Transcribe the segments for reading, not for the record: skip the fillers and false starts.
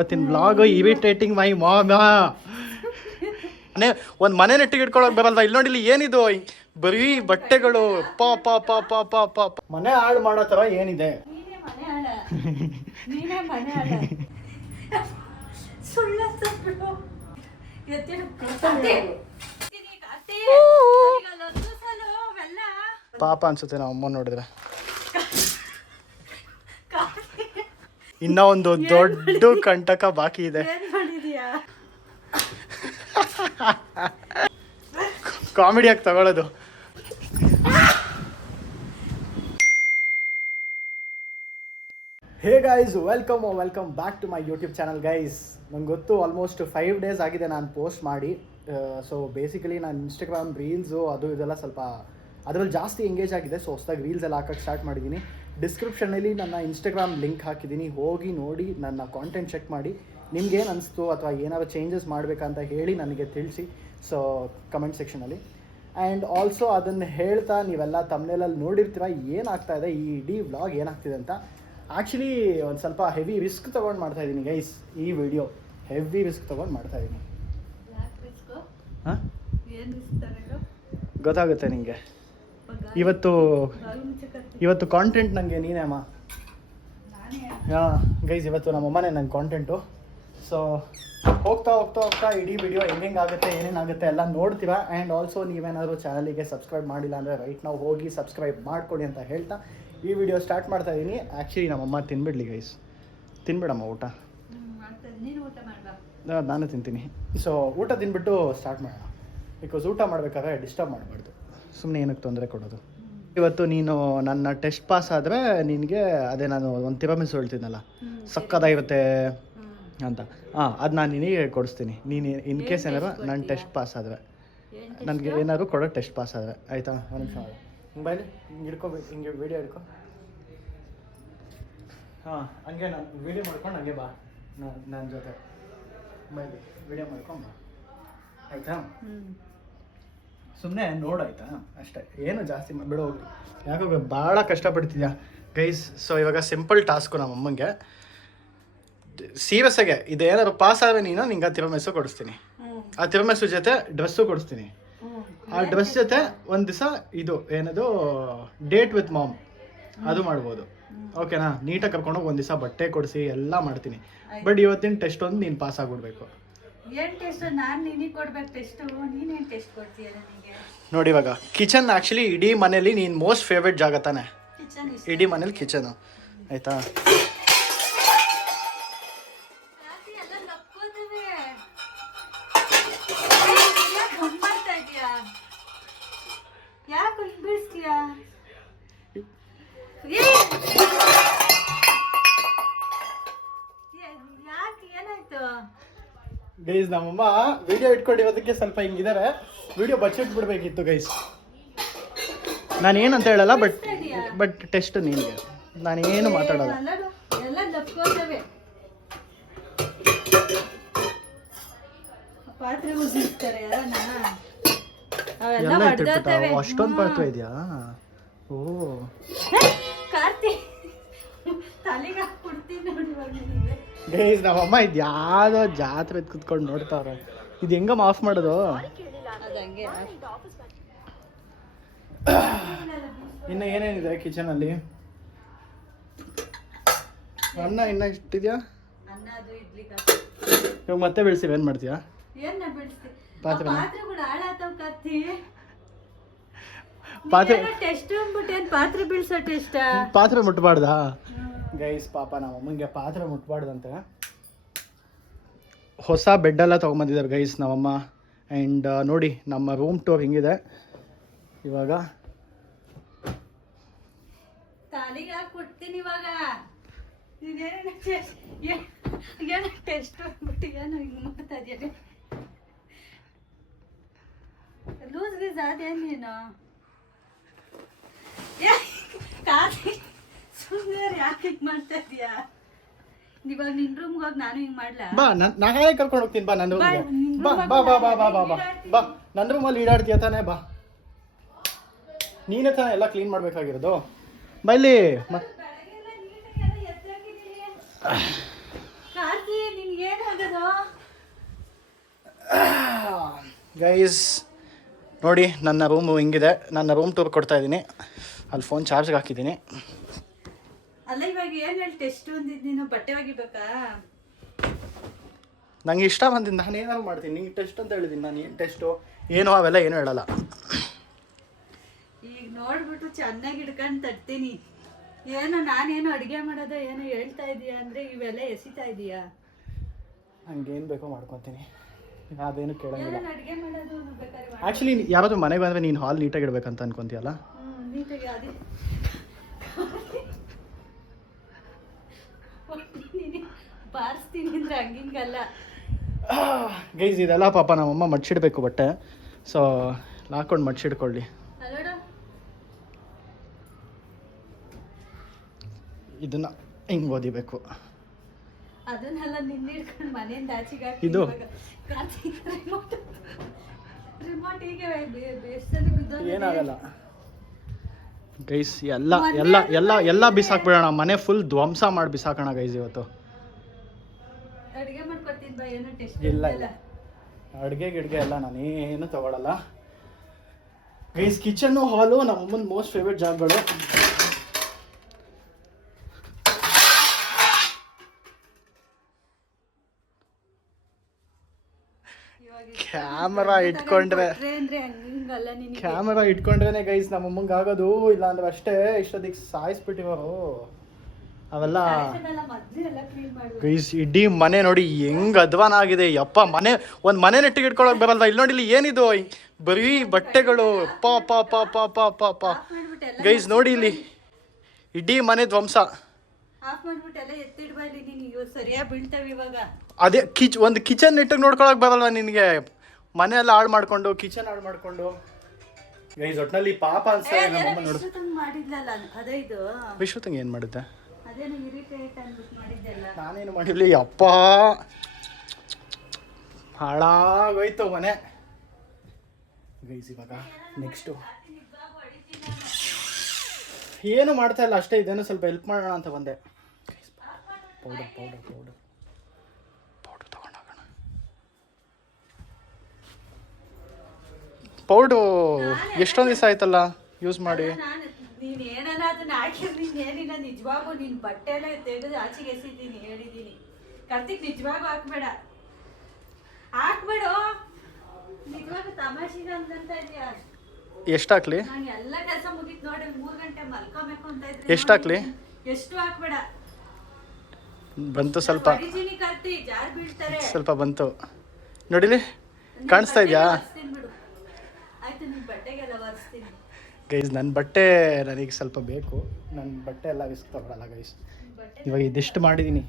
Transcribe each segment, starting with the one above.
ಇವತ್ತಿನ blog irritating ಮೈ ಮಾಮ. ಒಂದು ಮನೆ ನೆಟ್ಟಿಗೆ ಇಟ್ಕೊಳಕ್ ಬರಲ್ವಾ? ಇಲ್ಲಿ ನೋಡಿ, ಇಲ್ಲಿ ಏನಿದು ಬರೀ ಬಟ್ಟೆಗಳು. ಪ ಮನೆ ಹಾಳು ಮಾಡೋ ತರ ಏನಿದೆ? ಪಾಪ ಅನ್ಸುತ್ತೆ ನಾವು ಅಮ್ಮ ನೋಡಿದ್ರೆ. ಇನ್ನ ಒಂದು ದೊಡ್ಡ ಕಂಟಕ ಬಾಕಿ ಇದೆ. ಕಾಮಿಡಿಯಾಗಿ ತಗೊಳ್ಳೋದು. Hey guys, welcome back to my YouTube channel guys. ನಂಗೆ ಗೊತ್ತು ಆಲ್ಮೋಸ್ಟ್ 5 days ಆಗಿದೆ ನಾನು ಪೋಸ್ಟ್ ಮಾಡಿ. ಸೊ ಬೇಸಿಕಲಿ ನಾನು ಇನ್ಸ್ಟಾಗ್ರಾಮ್ ರೀಲ್ಸು ಅದು ಇದೆಲ್ಲ ಸ್ವಲ್ಪ ಅದರಲ್ಲಿ ಜಾಸ್ತಿ ಎಂಗೇಜ್ ಆಗಿದೆ. ಸೊ ಹೊಸದಾಗಿ ರೀಲ್ಸ್ ಎಲ್ಲ ಹಾಕೋಕ್ಕೆ ಸ್ಟಾರ್ಟ್ ಮಾಡಿದ್ದೀನಿ. ಡಿಸ್ಕ್ರಿಪ್ಷನಲ್ಲಿ ನನ್ನ ಇನ್ಸ್ಟಾಗ್ರಾಮ್ ಲಿಂಕ್ ಹಾಕಿದ್ದೀನಿ, ಹೋಗಿ ನೋಡಿ ನನ್ನ ಕಾಂಟೆಂಟ್ ಚೆಕ್ ಮಾಡಿ. ನಿಮ್ಗೇನು ಅನಿಸ್ತು ಅಥವಾ ಏನಾದ್ರು ಚೇಂಜಸ್ ಮಾಡಬೇಕಂತ ಹೇಳಿ ನನಗೆ ತಿಳಿಸಿ. ಸೊ ಕಮೆಂಟ್ ಸೆಕ್ಷನಲ್ಲಿ. ಆ್ಯಂಡ್ ಆಲ್ಸೋ ಅದನ್ನು ಹೇಳ್ತಾ ನೀವೆಲ್ಲ ತಮ್ಮನೇಲಲ್ಲಿ ನೋಡಿರ್ತೀರ ಏನಾಗ್ತಾ ಇದೆ, ಈ ಇಡೀ ವ್ಲಾಗ್ ಏನಾಗ್ತಿದೆ ಅಂತ. ಆ್ಯಕ್ಚುಲಿ ಒಂದು ಸ್ವಲ್ಪ ಹೆವಿ ರಿಸ್ಕ್ ತೊಗೊಂಡು ಮಾಡ್ತಾಯಿದ್ದೀನಿ ಗೈಸ್. ಈ ವಿಡಿಯೋ ಹೆವಿ ರಿಸ್ಕ್ ತೊಗೊಂಡು ಮಾಡ್ತಾಯಿದ್ದೀನಿ. ಹಾಂ, ಗೊತ್ತಾಗುತ್ತೆ ನಿಮಗೆ. ಇವತ್ತು ಕಾಂಟೆಂಟ್ ನನಗೆ ನೀನೇ ಅಮ್ಮ. ಹಾಂ ಗೈಸ್, ಇವತ್ತು ನಮ್ಮಮ್ಮನೇ ನನ್ನ ಕಾಂಟೆಂಟು. ಸೊ ಹೋಗ್ತಾ ಇಡೀ ವಿಡಿಯೋ ಹೆಂಗಾಗುತ್ತೆ ಏನೇನಾಗುತ್ತೆ ಎಲ್ಲ ನೋಡ್ತೀವ. ಆ್ಯಂಡ್ ಆಲ್ಸೋ ನೀವೇನಾದರೂ ಚಾನಲಿಗೆ ಸಬ್ಸ್ಕ್ರೈಬ್ ಮಾಡಿಲ್ಲ ಅಂದರೆ ರೈಟ್ ನಾವು ಹೋಗಿ ಸಬ್ಸ್ಕ್ರೈಬ್ ಮಾಡ್ಕೊಳ್ಳಿ ಅಂತ ಹೇಳ್ತಾ ಈ ವಿಡಿಯೋ ಸ್ಟಾರ್ಟ್ ಮಾಡ್ತಾ ಇದ್ದೀನಿ. ಆ್ಯಕ್ಚುಲಿ ನಮ್ಮಮ್ಮ ತಿನ್ಬಿಡ್ಲಿ ಗೈಸ್. ತಿನ್ಬಿಡಮ್ಮ ಊಟ. ನಾನು ತಿಂತೀನಿ. ಸೊ ಊಟ ತಿನ್ಬಿಟ್ಟು ಸ್ಟಾರ್ಟ್ ಮಾಡೋಣ. ಬಿಕಾಸ್ ಊಟ ಮಾಡಬೇಕಾದ್ರೆ ಡಿಸ್ಟರ್ಬ್ ಮಾಡಬಾರ್ದು, ಸುಮ್ಮನೆ ಏನಕ್ಕೆ ತೊಂದರೆ ಕೊಡೋದು. ಇವತ್ತು ನೀನು ನನ್ನ ಟೆಸ್ಟ್ ಪಾಸ್ ಆದರೆ ನಿನಗೆ ಅದೇ ನಾನು ಒಂದು ತಿರಮಿಸು ಹೇಳ್ತೀನಲ್ಲ ಸಕ್ಕದಾಗಿರುತ್ತೆ ಅಂತ, ಅದು ನಾನು ನಿನಗೆ ಕೊಡಿಸ್ತೀನಿ. ನೀನು ಇನ್ ಕೇಸ್ ಏನಾದ್ರು ನನ್ನ ಟೆಸ್ಟ್ ಪಾಸ್ ಆದರೆ, ನನಗೆ ಏನಾದ್ರು ಕೊಡೋ ಟೆಸ್ಟ್ ಪಾಸ್ ಆದರೆ ಆಯಿತಾ? ಒಂದು ನಿಮಿಷ ಮೊಬೈಲ್ ಹಿಂಗೆ ಹಿಡ್ಕೋಬೇಕು, ಹಿಂಗೆ ವೀಡಿಯೋ ಹಿಡ್ಕೊ. ಹಾಂ, ಹಂಗೆ ನಾನು ವೀಡಿಯೋ ಮಾಡ್ಕೊಂಡು ಹಂಗೆ ಬಾ ನನ್ನ ಜೊತೆ ಮೊಬೈಲ್ ವೀಡಿಯೋ ಮಾಡ್ಕೊಂಡು ಬಾ, ಆಯಿತಾ? ಸುಮ್ಮನೆ ನೋಡಾಯ್ತಾ ಅಷ್ಟೇ, ಏನು ಜಾಸ್ತಿ ಬಿಡೋ ಹೋಗಿ. ಯಾಕೋ ಭಾಳ ಕಷ್ಟಪಡ್ತಿದ್ಯಾ ಗೈಸ್. ಸೊ ಇವಾಗ ಸಿಂಪಲ್ ಟಾಸ್ಕು ನಮ್ಮ ಅಮ್ಮಂಗೆ. ಸೀರಿಯಸ್ ಆಗಿ ಇದೇನಾದ್ರು ಪಾಸ್ ಆದರೆ ನೀನು ನಿಂಗೆ ಆ ತಿರಮೆಸು ಕೊಡಿಸ್ತೀನಿ. ಆ ತಿರಮೆಸು ಜೊತೆ ಡ್ರೆಸ್ಸು ಕೊಡಿಸ್ತೀನಿ. ಆ ಡ್ರೆಸ್ ಜೊತೆ ಒಂದು ದಿವಸ ಇದು ಏನದು ಡೇಟ್ ವಿತ್ ಮಾಮ್ ಅದು ಮಾಡ್ಬೋದು. ಓಕೆನಾ? ನೀಟಾಗಿ ಕರ್ಕೊಂಡೋಗಿ ಒಂದು ದಿವಸ ಬಟ್ಟೆ ಕೊಡಿಸಿ ಎಲ್ಲ ಮಾಡ್ತೀನಿ. ಬಟ್ ಇವತ್ತಿನ ಟೆಸ್ಟ್ ಒಂದು ನೀನು ಪಾಸ್ ಆಗಿಬಿಡ್ಬೇಕು. ನೋಡಿ ಇವಾಗ ಕಿಚನ್ ಆ್ಯಕ್ಚುಲಿ ಇಡೀ ಮನೇಲಿ ನೀನು ಮೋಸ್ಟ್ ಫೇವ್ರೆಟ್ ಜಾಗ ತಾನೆ. ಇಡೀ ಮನೇಲಿ ಕಿಚನು, ಆಯಿತಾ? ಗೈಸ್ ನಮ್ಮಮ್ಮ ವಿಡಿಯೋ ಇಟ್ಕೊಂಡಿರೋದಕ್ಕೆ ಸ್ವಲ್ಪ ಹಿಂಗಿದ್ದಾರೆ. Video ಬಚ್ಚಿಟ್ಬಿಡ್ಬೇಕಿತ್ತು guys. ನಾನು ಏನಂತ ಹೇಳಲ್ಲ, ಬಟ್ ಟೆಸ್ಟ್ ನಿನಗೆ ನಾನೇನು ಮಾತಾಡೋಲ್ಲ. ಎಲ್ಲ ಇಟ್ಟಿರ್ಬಿಟ್ಟ. ಅಷ್ಟೊಂದು ಪಾತ್ರೆ ಇದೆಯಾ? ಓ ಗೈಸ್ ನಮ್ಮಮ್ಮ ಇದು ಯಾವುದೋ ಜಾತ್ರೆ ಕುತ್ಕೊಂಡು ನೋಡ್ತಾವ್ರೆ. ಇದು ಹೆಂಗಮ್ಮ ಆಫ್ ಮಾಡೋದು? ಇನ್ನು ಏನೇನಿದೆ ಕಿಚನಲ್ಲಿ? ಅನ್ನ ಇನ್ನ ಇಟ್ಟಿದ್ಯಾ? ಇವಾಗ ಮತ್ತೆ ಬೀಳ್ಸಿವಿ, ಏನು ಮಾಡ್ತೀಯಾ? ಪಾತ್ರೆ ಪಾತ್ರೆ ಮುಟ್ಬಾರ್ದಾ ಗೈಸ್? ಪಾಪ ನಮ್ಮ ಅಮ್ಮಂಗೆ ಪಾತ್ರೆ ಮುಟ್ಬಾರ್ದಂತೆ. ಹೊಸ ಬೆಡ್ಡೆಲ್ಲ ತೊಗೊಂಬಂದಿದ್ದಾರೆ ಗೈಸ್ ನಮ್ಮಮ್ಮ. ಆ್ಯಂಡ್ ನೋಡಿ ನಮ್ಮ ರೂಮ್ ಟೂರ್ ಹಿಂಗಿದೆ ಇವಾಗ. ಇವಾಗ ನಿನ್ ರೂಮ್ಗೆ ಹೋಗಿ ನಾನು ಹಿಂಗ್ ಮಾಡ್ಲಾ? ಬಾ, ನಾಳೆ ಕರ್ಕೊಂಡು ಹೋಗ್ತೀನಿ. ಬಾ ನನ್ನ ರೂಮ್ಗೆ. ಬಾ ಬಾ ಬಾ ಬಾ ಬಾ ಬಾ ಬಾ ಬಾ ನನ್ನ ರೂಮಲ್ಲಿ ಈಡಾಡ್ತೀಯ ತಾನೇ? ಬಾ, ನೀನೇ ತಾನೇ ಎಲ್ಲ ಕ್ಲೀನ್ ಮಾಡಬೇಕಾಗಿರೋದು. ಬೈಲಿ ಕಾರ್ತಿ, ನಿನ್ಗೆ ಮಾಡೋದು? ಗೈಸ್ ನೋಡಿ ನನ್ನ ರೂಮು ಹಿಂಗಿದೆ. ನನ್ನ ರೂಮ್ ಟೂರ್ ಕೊಡ್ತಾ ಇದ್ದೀನಿ. ಅಲ್ಲಿ ಫೋನ್ ಚಾರ್ಜ್ಗೆ ಹಾಕಿದ್ದೀನಿ. ಅಲ್ಲ ಇವಾಗ ಏನ್ ಹೇಳಿ ಟೆಸ್ಟ್ ಒಂದಿದ್ದು ನೀನು ಬಟ್ಟೆ ಒಗಿಬೇಕಾ? ನಂಗೆ ಇಷ್ಟ ಬಂದಿದ್ದು ನಾನು ಏನಾದ್ರು ಮಾಡ್ತೀನಿ. ನಿಂಗೆ ಟೆಸ್ಟ್ ಅಂತ ಹೇಳಿದ್ದೀನಿ. ನಾನು ಏನು ಟೆಸ್ಟು ಏನೋ ಅವೆಲ್ಲ ಏನೂ ಹೇಳಲ್ಲ. ಈಗ ನೋಡ್ಬಿಟ್ಟು ಚೆನ್ನಾಗಿ ಹಿಡ್ಕೊಂಡು ತಡ್ತೀನಿ. ಏನೋ ನಾನೇನು ಅಡುಗೆ ಮಾಡೋದು ಏನೋ ಹೇಳ್ತಾ ಇದೀಯಾ ಅಂದರೆ ಇವೆಲ್ಲ ಎಸಿತಾ ಇದೀಯಾ? ಹಂಗೇನು ಬೇಕೋ ಮಾಡ್ಕೊತೀನಿ, ಅದೇನು ಕೇಳಂಗಿಲ್ಲ. ಏನೋ ಅಡುಗೆ ಮಾಡೋದು ಬೇಕಾದ್ರೆ ಆ್ಯಕ್ಚುಲಿ ಯಾರಾದರೂ ಮನೆಗೆ ಬಂದರೆ ನೀನು ಹಾಲ್ ನೀಟಾಗಿ ಇಡಬೇಕಂತ ಅನ್ಕೊಂತೀಯಲ್ಲ? ನೀಟಾಗಿ ಅದೇ ಬಾರಿಸ್ತೀನಿ ಅಂದರೆ ಹಂಗಿಂಗಲ್ಲ. ಗೈಸ್ ಇದೆಲ್ಲ ಪಾಪ ನಮ್ಮಮ್ಮ ಮಡ್ಚಿಡ್ಬೇಕು ಬಟ್ಟೆ. ಸೊ ಹಾಕೊಂಡು ಮಡ್ಚಿಡ್ಕೊಳ್ಳಿ. ಅಲ್ಲೋಡ ಇದನ್ನ ಹಿಂಗೆ ಓದಿಬೇಕು. ಅದನ್ನೆಲ್ಲ ನಿನ್ನ ಹಿಡ್ಕೊಂಡು ಮನೆಯಿಂದ ಆಚೆಗೆ ಇದು ರಿಮೋಟ್ ಹೀಗೆ ಬೇಸಲ್ಲಿ ಬಿದ್ದೋಗಿದೆ. ಏನಾಗಲ್ಲ ಗೈಸ್. ಎಲ್ಲ ಎಲ್ಲ ಎಲ್ಲ ಎಲ್ಲ ಬಿಸಾಕ್ಬಿಡೋಣ. ಮನೆ ಫುಲ್ ಧ್ವಂಸ ಮಾಡಿ ಬಿಸಾಕೋಣ ಗೈಸ್ ಇವತ್ತು. ಅಡುಗೆ ಮಾಡ್ಕೊಡ್ತೀನಿ ಬಾ. ಏನೋ ಟೆಸ್ಟ್ ಇಲ್ಲ ಇಲ್ಲ, ಅಡುಗೆ ಗಿಡ್ಗೆ ಎಲ್ಲ ನಾನು ಏನು ತಗೊಳಲ್ಲ ಗೈಸ್. ಕಿಚನ್ನು ಹಾಲು ನಮ್ಮಮ್ಮನ ಮೋಸ್ಟ್ ಫೇವ್ರೇಟ್ ಜಾಗಗಳು. ಕ್ಯಾಮರಾ ಇಟ್ಕೊಂಡ್ರೆ ಗೈಸ್ ನಮ್ಮಮ್ಮಂಗೆ ಆಗೋದು. ಇಲ್ಲ ಅಂದ್ರೆ ಅಷ್ಟೇ ಇಷ್ಟೊತ್ತಿಗೆ ಸಾಯಿಸ್ಬಿಟ್ಟಿವರು ಅವೆಲ್ಲ. ಗೈಸ್ ಇಡೀ ಮನೆ ನೋಡಿ ಹೆಂಗ್ ಅಧ್ವಾನ ಆಗಿದೆ. ಯಪ್ಪ ಮನೆ ಒಂದು ಮನೆ ನೆಟ್ಟಿಗೆ ಇಟ್ಕೊಳಕ್ ಬರಲ್ವಾ? ಇಲ್ಲಿ ನೋಡಿ, ಇಲ್ಲಿ ಏನಿದು ಬರೀ ಬಟ್ಟೆಗಳು. ಪಾ ಪಾ ಪಾ ಪಾ ಪಾ ಪಾ ಪಾ ಗೈಸ್ ನೋಡಿ, ಇಲ್ಲಿ ಇಡೀ ಮನೆ ಧ್ವಂಸ. ಅದೇ ಒಂದು ಕಿಚನ್ ನೆಟ್ಟಿಗೆ ನೋಡ್ಕೊಳಕ್ ಬರಲ್ವಾ ನಿನಗೆ? ಮನೆ ಎಲ್ಲ ಹಾಳು ಮಾಡ್ಕೊಂಡು ಕಿಚನ್ ಹಾಳು ಮಾಡ್ಕೊಂಡು ಗೈಸ್ ಒಟ್ನಲ್ಲಿ ಪಾಪ ಅನ್ಸ್ತಾರೆ ನಮ್ಮಮ್ಮ. ನೋಡು ವಿಶ್ವತಂಗೆ ಏನು ಮಾಡಿದ್ದೆ? ನಾನೇನು ಮಾಡಿರ್ಲಿ ಅಪ್ಪ, ಹಾಳಾಗೋಯ್ತು ಮನೆ ಗೈಸ್. ಇವಾಗ ನೆಕ್ಸ್ಟು ಏನು ಮಾಡ್ತಾ ಇಲ್ಲ ಅಷ್ಟೇ. ಇದೇನೋ ಸ್ವಲ್ಪ ಹೆಲ್ಪ್ ಮಾಡೋಣ ಅಂತ ಬಂದೆ. ಪೌಡರ್ ಪೌಡರ್ ಪೌಡರ್ ಪೌಡರ್ ತಗೊಂಡೋಗೋಣ. ಪೌಡ್ರು ಎಷ್ಟೊಂದು ದಿವಸ ಆಯ್ತಲ್ಲ ಯೂಸ್ ಮಾಡಿ. ನೀನ್ ಏನನ್ನ ಅದನ್ನ ಹಾಕಿರ್ ನೀನ್ ಏನಿಲ್ಲ. ನಿಜವಾಗೂ ನಿನ್ ಬಟ್ಟೆ ಎಲ್ಲ ತೆಗೆದು ಆಚೆಗೆ ಎಸಿದ್ದೀನಿ, ಹೇಳಿದ್ದೀನಿ. ಕಾರ್ತಿಕ್ ನಿಜವಾಗೂ ಹಾಕ್ಬೇಡ ನಿಜವಾಗೂ ತಮಾಷೆಗೆ ಅಂತ ಇದೆಯಾ? ಎಷ್ಟು ಹಾಕ್ಲಿ? ನಾನು ಎಲ್ಲ ಕೆಲಸ ಮುಗಿತ್ ನೋಡಿ 3 ಗಂಟೆ ಮಲ್ಕೋಬೇಕು ಅಂತ ಇದ್ರೆ. ಎಷ್ಟು ಹಾಕ್ಲಿ? ಎಷ್ಟು ಹಾಕ್ಬೇಡ. ಬಂತು ಸ್ವಲ್ಪ. ಕಾರ್ತಿಕ್ ಜಾರ್ ಬೀಳ್ತಾರೆ. ಸ್ವಲ್ಪ ಬಂತು ನೋಡಿಲಿ, ಕಾಣಿಸ್ತಾ ಇದೆಯಾ? ಆಯ್ತು, ನಿನ್ ಬಟ್ಟೆಗೆಲ್ಲ ಒರೆಸ್ತೀನಿ ಗೈಸ್. ನನ್ನ ಬಟ್ಟೆ ನನಗೆ ಸ್ವಲ್ಪ ಬೇಕು. ನನ್ನ ಬಟ್ಟೆ ಎಲ್ಲ ವಿಸ್ಕೊಬರಲ್ಲ ಗೈಸ್. ಇವಾಗ ಇದಿಷ್ಟು ಮಾಡಿದ್ದೀನಿ,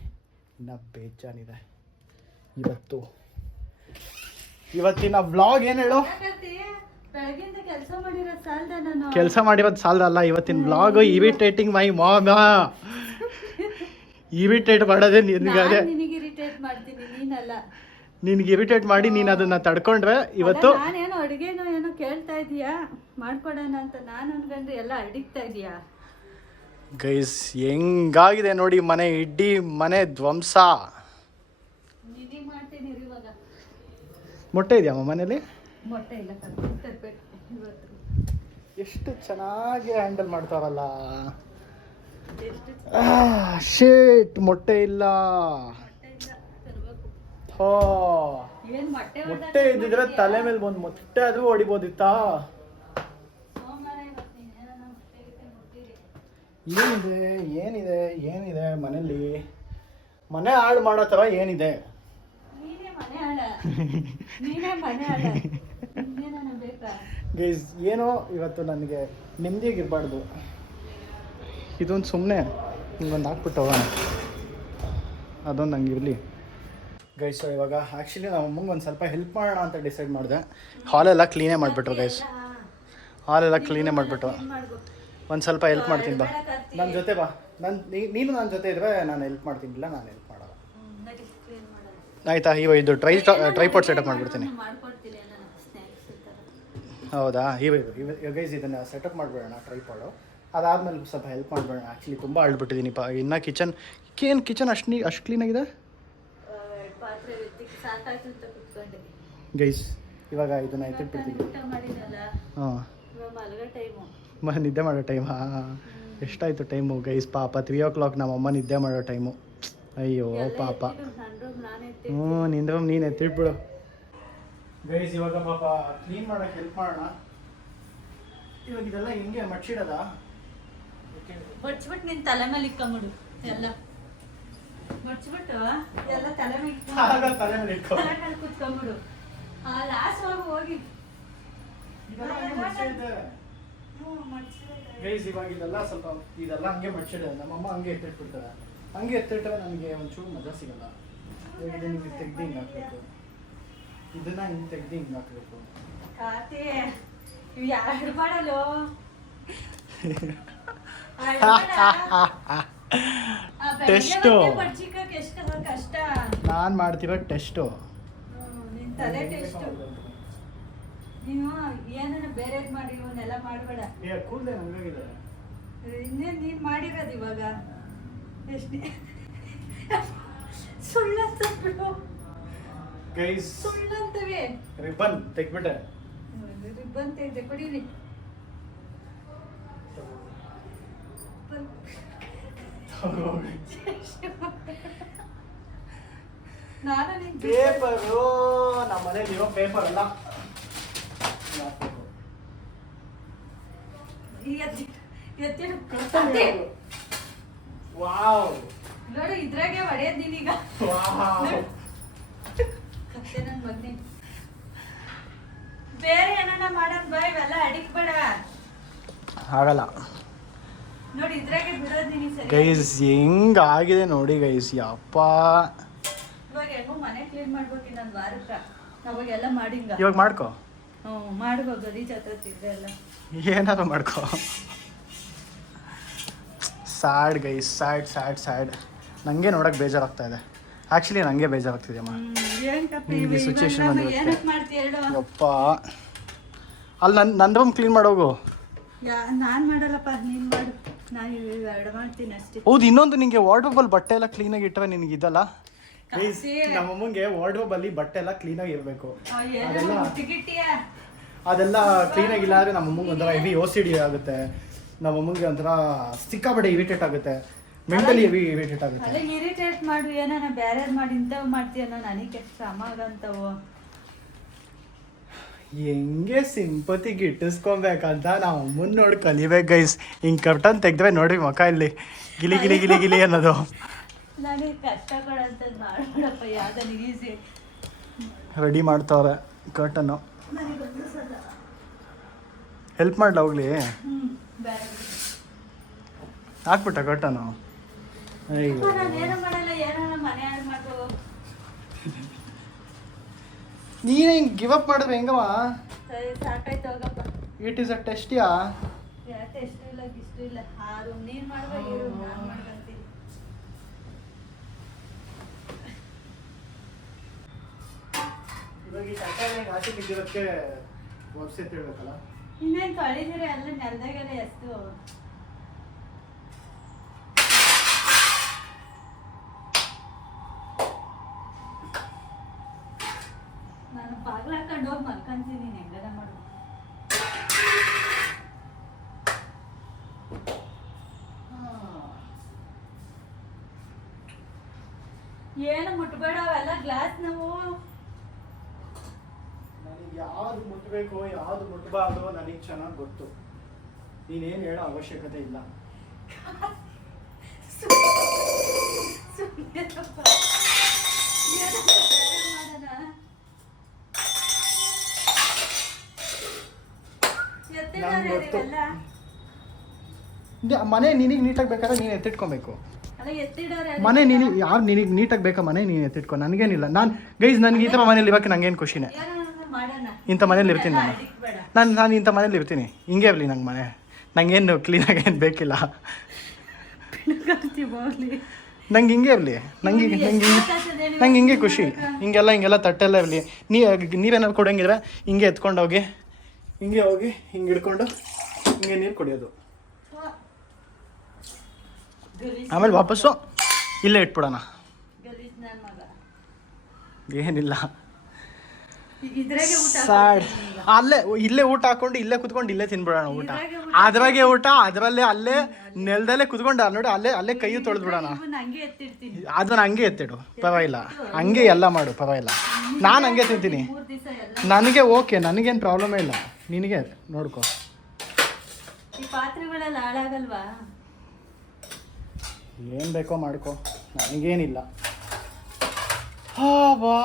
ಇನ್ನು ಬೇಜಾನಿದೆ. ಇವತ್ತಿನ ವ್ಲಾಗ್ ಏನು ಹೇಳು? ಕೆಲಸ ಮಾಡಿರೋದು ಸಾಲದಲ್ಲ. ಇವತ್ತಿನ vlog irritating my mom. Irritate ಮಾಡೋದೇ ನಿನಗೆ. ನಿನ್ಗೆ ಇರಿಟೇಟ್ ಮಾಡಿ ನೀನು ಅದನ್ನ ತಡ್ಕೊಂಡ್ರೆ ಇವತ್ತು. ನಾನೇನೋ ಅಡುಗೆನೋ ಏನೋ ಕೇಳ್ತಾ ಇದೀಯಾ, ಮಾಡ್ಕೊಡೋಣ ಅಂತ ನಾನು ಅನ್ಕೊಂಡ್ರೆ ಎಲ್ಲ ಅಡಿಗ್ತಾ ಇದೀಯಾ ಗೈಸ್. ಹೆಂಗಾಗಿದೆ ನೋಡಿ ಮನೆ, ಇಡೀ ಮನೆ ಧ್ವಂಸ. ಮಾಡ್ತೀನಿ ಇವಾಗ. ಮೊಟ್ಟೆ ಇದೆಯಮ್ಮ ಮನೇಲಿ? ಮೊಟ್ಟೆ ಇಲ್ಲ, ತರ್ಬೇಕು ಇವತ್ತು. ಎಷ್ಟು ಚೆನ್ನಾಗಿ ಹ್ಯಾಂಡಲ್ ಮಾಡ್ತಾರಲ್ಲ. ಶೇಟ್ ಮೊಟ್ಟೆ ಇಲ್ಲ. ಮೊಟ್ಟೆ ಇದ್ದಿದ್ರೆ ತಲೆ ಮೇಲೆ ಒಂದು ಮೊಟ್ಟೆ ಆದ್ರೂ ಹೊಡಿಬೋದಿತ್ತಾ? ಏನಿದೆ ಏನಿದೆ ಏನಿದೆ ಮನೇಲಿ? ಮನೆ ಹಾಳು ಮಾಡೋ ಥರ ಏನಿದೆ? ಗೈಸ್ ಏನೋ ಇವತ್ತು ನನಗೆ ನೆಮ್ಮದಿಯಾಗಿರ್ಬಾರ್ದು. ಇದೊಂದು ಸುಮ್ಮನೆ ಹಿಂಗೊಂದು ಹಾಕ್ಬಿಟ್ಟು ಹೋಗೋಣ, ಅದೊಂದು ಹಂಗಿರಲಿ ಗೈಸ್. ಸೊ ಇವಾಗ ಆ್ಯಕ್ಚುಲಿ ನಮ್ಮ ಅಮ್ಮಂಗೆ ಒಂದು ಸ್ವಲ್ಪ ಹೆಲ್ಪ್ ಮಾಡೋಣ ಅಂತ ಡಿಸೈಡ್ ಮಾಡಿದೆ. ಹಾಲೆಲ್ಲ ಕ್ಲೀನೇ ಮಾಡಿಬಿಟ್ರು ಗೈಸ್. ಹಾಲೆಲ್ಲ ಕ್ಲೀನೇ ಮಾಡಿಬಿಟ್ಟು ಒಂದು ಸ್ವಲ್ಪ ಹೆಲ್ಪ್ ಮಾಡ್ತೀನಿ ಬಾ, ನನ್ನ ಜೊತೆ ಬಾ. ನೀನು ನನ್ನ ಜೊತೆ ಇದ್ರೆ ನಾನು ಹೆಲ್ಪ್ ಮಾಡ್ತೀನಿ. ಇಲ್ಲ ನಾನು ಹೆಲ್ಪ್ ಮಾಡಲ್ಲ ಆಯಿತಾ? ಇವಾಗ ಇದು ಟ್ರೈಪಾಡ್ ಸೆಟಪ್ ಮಾಡಿಬಿಡ್ತೀನಿ. ಹೌದಾ? ಇವಾಗ ಗೈಸ್ ಇದನ್ನು ಸೆಟಪ್ ಮಾಡಿಬಿಡೋಣ ಟ್ರೈಪಾಡು. ಅದಾದಮೇಲೆ ಸ್ವಲ್ಪ ಹೆಲ್ಪ್ ಮಾಡಿಬಿಡೋಣ. ಆ್ಯಕ್ಚುಲಿ ತುಂಬ ಅಳ್ಬಿಟ್ಟಿದ್ದೀನಿ ಇನ್ನು ಕಿಚನ್ ಅಷ್ಟು ಕ್ಲೀನಾಗಿದೆ. ಪಾತ್ರೆ ಎತ್ತಿಕ್ಕೆ ಸಾಕಾಯ್ತು ಅಂತ ಕುತ್ಕೊಂಡೆ. ಗೈಸ್ ಇವಾಗ ಇದನ್ನ ಎತ್ತಿಟ್ಬಿಡ್ತೀನಿ. ಊಟ ಮಾಡಿನಲ್ಲ, ಹಾಂ ಇವಾಗ ಮಲಗೋ ಟೈಮು. ನಿದ್ದೆ ಮಾಡೋ ಟೈಮ್. ಎಷ್ಟಾಯಿತು ಟೈಮು ಗೈಸ್? ಪಾಪ 3 o'clock ನಮ್ಮಮ್ಮ ನಿದ್ದೆ ಮಾಡೋ ಟೈಮು. ಅಯ್ಯೋ ಪಾಪ. ನಿಂದ ನೀನು ಎತ್ತಿಟ್ಬಿಡು ಗೈಸ್. ಇವಾಗ ಪಾಪ ಕ್ಲೀನ್ ಮಾಡೋಕ್ಕೆ ಹೆಲ್ಪ್ ಮಾಡೋಣ. ಇವಾಗ ಇದೆಲ್ಲ ಹಿಂಗೆ ಮಡ್ಚಿಡೋದ? ಬಡ್ಸ್ಬಿಟ್ಟು ನಿನ್ ತಲೆ ಮೇಲೆ ಇಕ್ಕೊಂಬಿಡು ಎಲ್ಲ. ಬಡ್ಸ್ಬಿಟ್ಟು ಎಲ್ಲ ತಲೆ ಮೇಲೆ ತಲೆ ಮೇಲೆ ಇಟ್ಕೊ. ತಲೆ ಮೇಲೆ ಕುತ್ಕೊಂಬಿಡು. ಲಾಸ್ಟ್ ಹೋಗಿ ಗೈಸ್ ಇವಾಗ ಇದೆಲ್ಲ ಸ್ವಲ್ಪ ಇದೆಲ್ಲ ಹಂಗೆ ಮಡ್ಚಿಡ. ನಮ್ಮಮ್ಮ ಹಂಗೆ ಎತ್ತಿಟ್ಬಿಡ್ತಾರೆ. ಹಂಗೆ ಎತ್ತಿಟ್ರೆ ನನಗೆ ಒಂಚೂರು ಮಜಾ ಸಿಗಲ್ಲ. ಇದನ್ನ ಹಿಂಗೆ ತೆಗ್ದು ಹಿಂಗೆ ಹಾಕ್ಬೇಕು, ಇದನ್ನ ಹಿಂಗೆ ತೆಗ್ದು ಹಿಂಗೆ ಹಾಕ್ಬೇಕು. ಕಾತೆ ಇವು ಯಾರು ಮಾಡಲು? ಟೆಸ್ಟು ಬಡ್ಚಿಕಕ್ಕೆ ಎಷ್ಟು ಕಷ್ಟ. ನಾನು ಮಾಡ್ತಿರೋ ಟೆಸ್ಟು. ನಿನ್ ತಲೆ ಟೆಸ್ಟು. ನೀನು ಏನಾರ ಬೇರೆದ್ ಮಾಡಿ ಇವನ್ನೆಲ್ಲ ಮಾಡಬೇಡ. ಕೂದಲೇ ಹಂಗಾಗಿದೆ. ಇನ್ನೇನು ನೀನು ಮಾಡಿರೋದು ಇವಾಗ ಎಷ್ಟು ಸುಳ್ಳಂತವ್ರು ಗೈಸ್. ಸುಳ್ಳಂತವೆ. ರಿಬ್ಬನ್ ತೆಗ್ಬಿಟ್ಟೆ. ರಿಬ್ಬನ್ ತೆಗ್ದೆ ಕೊಡೀನಿ. ನಾನು ನಿನ್ ಪೇಪರು ನಮ್ಮ ಮನೇಲಿ ಇರೋ ಪೇಪರ್ ಅಲ್ಲ. ವಾವ್ ನೋಡಿ ಇದ್ರಾಗೆ ಹೊಡೆಯೋದು ನೀನೀಗ. ವಾವ್ ಕತ್ತೆ ನನ್ ಮಗ್ನೆ. ಬೇರೆ ಏನಾನ ಮಾಡೋದ್ ಬಾ, ಇವೆಲ್ಲ ಅಡಿಕ್ ಬೇಡ. ಆಗಲ್ಲ ನೋಡಿ ಇದ್ರಾಗೆ ಬಿಡೋದು ನೀನು ಸರಿ. ಗೈಸ್ ಹೆಂಗಾಗಿದೆ ನೋಡಿ ಗೈಸ್. ಯಪ್ಪ ಇವಾಗ ಹೆಂಗೋ ಮನೆ ಕ್ಲೀನ್ ಮಾಡ್ಬೇಕು ಇನ್ನೊಂದು ವಾರಕ್ಕೆ. ಅವಾಗೆಲ್ಲ ಮಾಡಿಂಗ. ಇವಾಗ ಮಾಡ್ಕೊ. ಮಾಡ್ಕೋ. ಗಲೀಜ್ ಹತ್ರ ತಿರ್ದೆ ಎಲ್ಲ ಏನಾದ್ರು ಮಾಡ್ಕೊ. Sad guys, sad sad sad. ನನಗೆ ನೋಡೋಕೆ ಬೇಜಾರಾಗ್ತಾ ಇದೆ. ಆ್ಯಕ್ಚುಲಿ ನನಗೆ ಬೇಜಾರಾಗ್ತಿದೆ ಅಮ್ಮ. ನಿಮಗೆ ಸಿಚುವೇಶನ್ ಬಂದಿರುತ್ತೆ. ಯಪ್ಪ ಅಲ್ಲಿ ನನ್ನ ರೂಮ್ ಕ್ಲೀನ್ ಮಾಡೋಗು. ನಾನು ಮಾಡಲ್ಲಪ್ಪ, ನೀನು ಮಾಡು. ನಾನು ಎರಡು ಮಾಡ್ತೀನಿ ಅಷ್ಟೇ. ಹೌದು, ಇನ್ನೊಂದು ನಿಮಗೆ ವಾರ್ಡ್ರೋಬಲ್ಲಿ ಬಟ್ಟೆ ಎಲ್ಲ ಕ್ಲೀನಾಗಿ ಇಟ್ಟರೆ ನಿನಗೆ ಇದಲ್ಲ. ನಮ್ಮಮ್ಮಂಗೆ ವಾರ್ಡ್ರೋಬಲ್ಲಿ ಬಟ್ಟೆ ಎಲ್ಲ ಕ್ಲೀನಾಗಿ ಇರಬೇಕು. ಅದೆಲ್ಲ ಕ್ಲೀನಾಗಿಲ್ಲ ಅಂದರೆ ನಮ್ಮಮ್ಮಂಗೆ ಒಂಥರ ಹೆವಿ OCD ಆಗುತ್ತೆ. ನಮ್ಮಮ್ಮಂಗೆ ಒಂಥರ ಸಿಕ್ಕಾಪಟ್ಟೆ ಇರಿಟೇಟ್ ಆಗುತ್ತೆ. ಮೆಂಟಲಿ ಹೆವಿ ಇರಿಟೇಟ್ ಆಗುತ್ತೆ. ಅಲ್ಲ ಇರಿಟೇಟ್ ಮಾಡು, ಏನಾನ ಬೇರೆ ಮಾಡಿ ಇಂಥವು ಮಾಡ್ತೀಯ ನನಗೆ ಶ್ರಮ ಆಗಂತವು. ಹೆಂಗೆ ಸಿಂಪತಿ ಗಿಟ್ಟಿಸ್ಕೊಬೇಕಂತ ನಾವು ಅಮ್ಮನ ನೋಡಿ ಕಲಿಬೇಕು ಗೈಸ್. ಹಿಂಗೆ ಕರ್ಟನ್ ತೆಗ್ದ್ರೆ ನೋಡಿ ಮುಖ ಇಲ್ಲಿ ಗಿಲಿ ಗಿಲಿ ಗಿಲಿ ಗಿಲಿ ಅನ್ನೋದು. ನನಗೆ ಕಷ್ಟ ಕೊಡಂತದ್ದು ಮಾಡ್ಬೇಡಪ್ಪ. ಯಾವ್ದು ಈಸಿ ರೆಡಿ ಮಾಡ್ತಾವ್ರೆ ಕರ್ಟನ್ನು. ಹೆಲ್ಪ್ ಮಾಡ್ಲ ಹೋಗ್ಲಿ? ಹಾಕ್ಬಿಟ್ಟ ಕರ್ಟನ್ನು. ನಾನೇನು ಮಾಡಲ್ಲ, ಏನೋ ಮನೆ ಹಾಳು ಮಾಡು. ನೀನೇ ಹಿಂಗೆ ಗಿವ್ ಅಪ್ ಮಾಡಿದ್ರೆ ಹೆಂಗವ? ಸರಿ ಸಾಕಾಯ್ತು ಹೋಗಪ್ಪ. ಇಟ್ ಈಸ್ ಅ ಟೆಸ್ಟಿಯಾ? ಯಾಕೆ ಎಷ್ಟು ಇಲ್ಲ ಇಷ್ಟು ಇಲ್ಲ. ಆ ರೂಮ್ ನೀನು ಮಾಡ್ಬೇಕು, ಈ ರೂಮ್ ನಾನು ಮಾಡ್ಕೊಂತೀನಿ. ಇವಾಗ ಈ ತರಕಾರಿ ಆಚೆ ಬಿದ್ದಿರೋಕ್ಕೆ ಒಪ್ಸಿ ತಿಳ್ಬೇಕಲ್ಲ. ಇನ್ನೇನು ತೊಳಿದಿರಿ ಅಲ್ಲ ನೆಲದಾಗೆಲ್ಲ ಎಷ್ಟು. ನಾನು ಬಾಗ್ಲು ಹಾಕೊಂಡು ಹೋಗಿ ಮಲ್ಕೊಂತೀನಿ. ಹೆಂಗದ ಮಾಡು. ಏನು ಮುಟ್ಬೇಡ, ಅವೆಲ್ಲ ಗ್ಲಾಸ್ ನಾವು. ನನಗೆ ಯಾವ್ದು ಮುಟ್ಟಬೇಕು ಯಾವ್ದು ಮುಟ್ಟಬಾರ್ದು ನನಗೆ ಚೆನ್ನಾಗಿ ಗೊತ್ತು. ನೀನೇನು ಹೇಳೋ ಅವಶ್ಯಕತೆ ಇಲ್ಲ. ಮನೆ ನಿನಗೆ ನೀಟಾಗಿ ಬೇಕಾದ್ರೆ ನೀನು ಎತ್ತಿಟ್ಕೊಬೇಕು. ಮನೆ ನಿನಗೆ ಯಾರು ನಿನಗೆ ನೀಟಾಗಿ ಬೇಕಾ ಮನೆ ನೀನು ಎತ್ತಿಟ್ಕೊ. ನನಗೇನಿಲ್ಲ. ನನಗೆ ಈ ಥರ ಮನೇಲಿ ಇರೋಕ್ಕೆ ನಂಗೇನು ಖುಷಿನೇ. ಇಂಥ ಮನೇಲಿ ಇರ್ತೀನಿ ನಾನು ಇಂಥ ಮನೇಲಿ ಇರ್ತೀನಿ. ಹಿಂಗೆ ಇರಲಿ ನಂಗೆ ಮನೆ. ನಂಗೇನು ಕ್ಲೀನಾಗಿ ಏನು ಬೇಕಿಲ್ಲ. ನಂಗೆ ಹಿಂಗೆ ಇರಲಿ. ನಂಗೆ ಹಿಂಗೆ ಖುಷಿ. ಹಿಂಗೆಲ್ಲ ತಟ್ಟೆಲ್ಲ ಇರಲಿ. ನೀರೇನಾದ್ರು ಕೊಡೋಂಗಿದ್ರೆ ಹಿಂಗೆ ಎತ್ಕೊಂಡೋಗಿ ಹಿಂಗೆ ಹೋಗಿ ಹಿಂಗೆ ಹಿಡ್ಕೊಂಡು ಹಿಂಗೆ ನೀರು ಕುಡಿಯೋದು. ಆಮೇಲೆ ವಾಪಸ್ಸು ಇಲ್ಲೇ ಇಟ್ಬಿಡೋಣ. ಏನಿಲ್ಲ. ಇದ್ರಾಗೆ ಊಟ ಸ್ಯಾಡ್. ಇಲ್ಲೇ ಊಟ ಹಾಕೊಂಡು ಇಲ್ಲೇ ಕುತ್ಕೊಂಡು ಇಲ್ಲೇ ತಿನ್ಬಿಡೋಣ ಊಟ. ಅದ್ರಾಗೆ ಊಟ ಅದರಲ್ಲೇ ಅಲ್ಲೇ ನೆಲದಲ್ಲೇ ಕುತ್ಕೊಂಡು ನೋಡಿ ಅಲ್ಲೇ ಕೈ ತೊಳೆದ್ಬಿಡೋಣ. ಹಂಗೆ ಎತ್ತಿಡ್ತೀನಿ. ಅದನ್ನ ಹಂಗೆ ಎತ್ತಿಡು ಪರವಾಗಿಲ್ಲ, ಹಂಗೆ ಎಲ್ಲ ಮಾಡು ಪರವಾಗಿಲ್ಲ. ನಾನು ಹಂಗೆ ತಿಂತೀನಿ, 3 ದಿವಸ ಎಲ್ಲ. ನನಗೆ ಓಕೆ, ನನಗೇನು ಪ್ರಾಬ್ಲಮೇ ಇಲ್ಲ. ನಿನಗೆ ನೋಡ್ಕೊ. ಈ ಪಾತ್ರೆಗಳೆಲ್ಲ ಹಾಳಾಗಲ್ವಾ? ಏನು ಬೇಕೋ ಮಾಡ್ಕೊ, ನನಗೇನಿಲ್ಲ. ಬಾ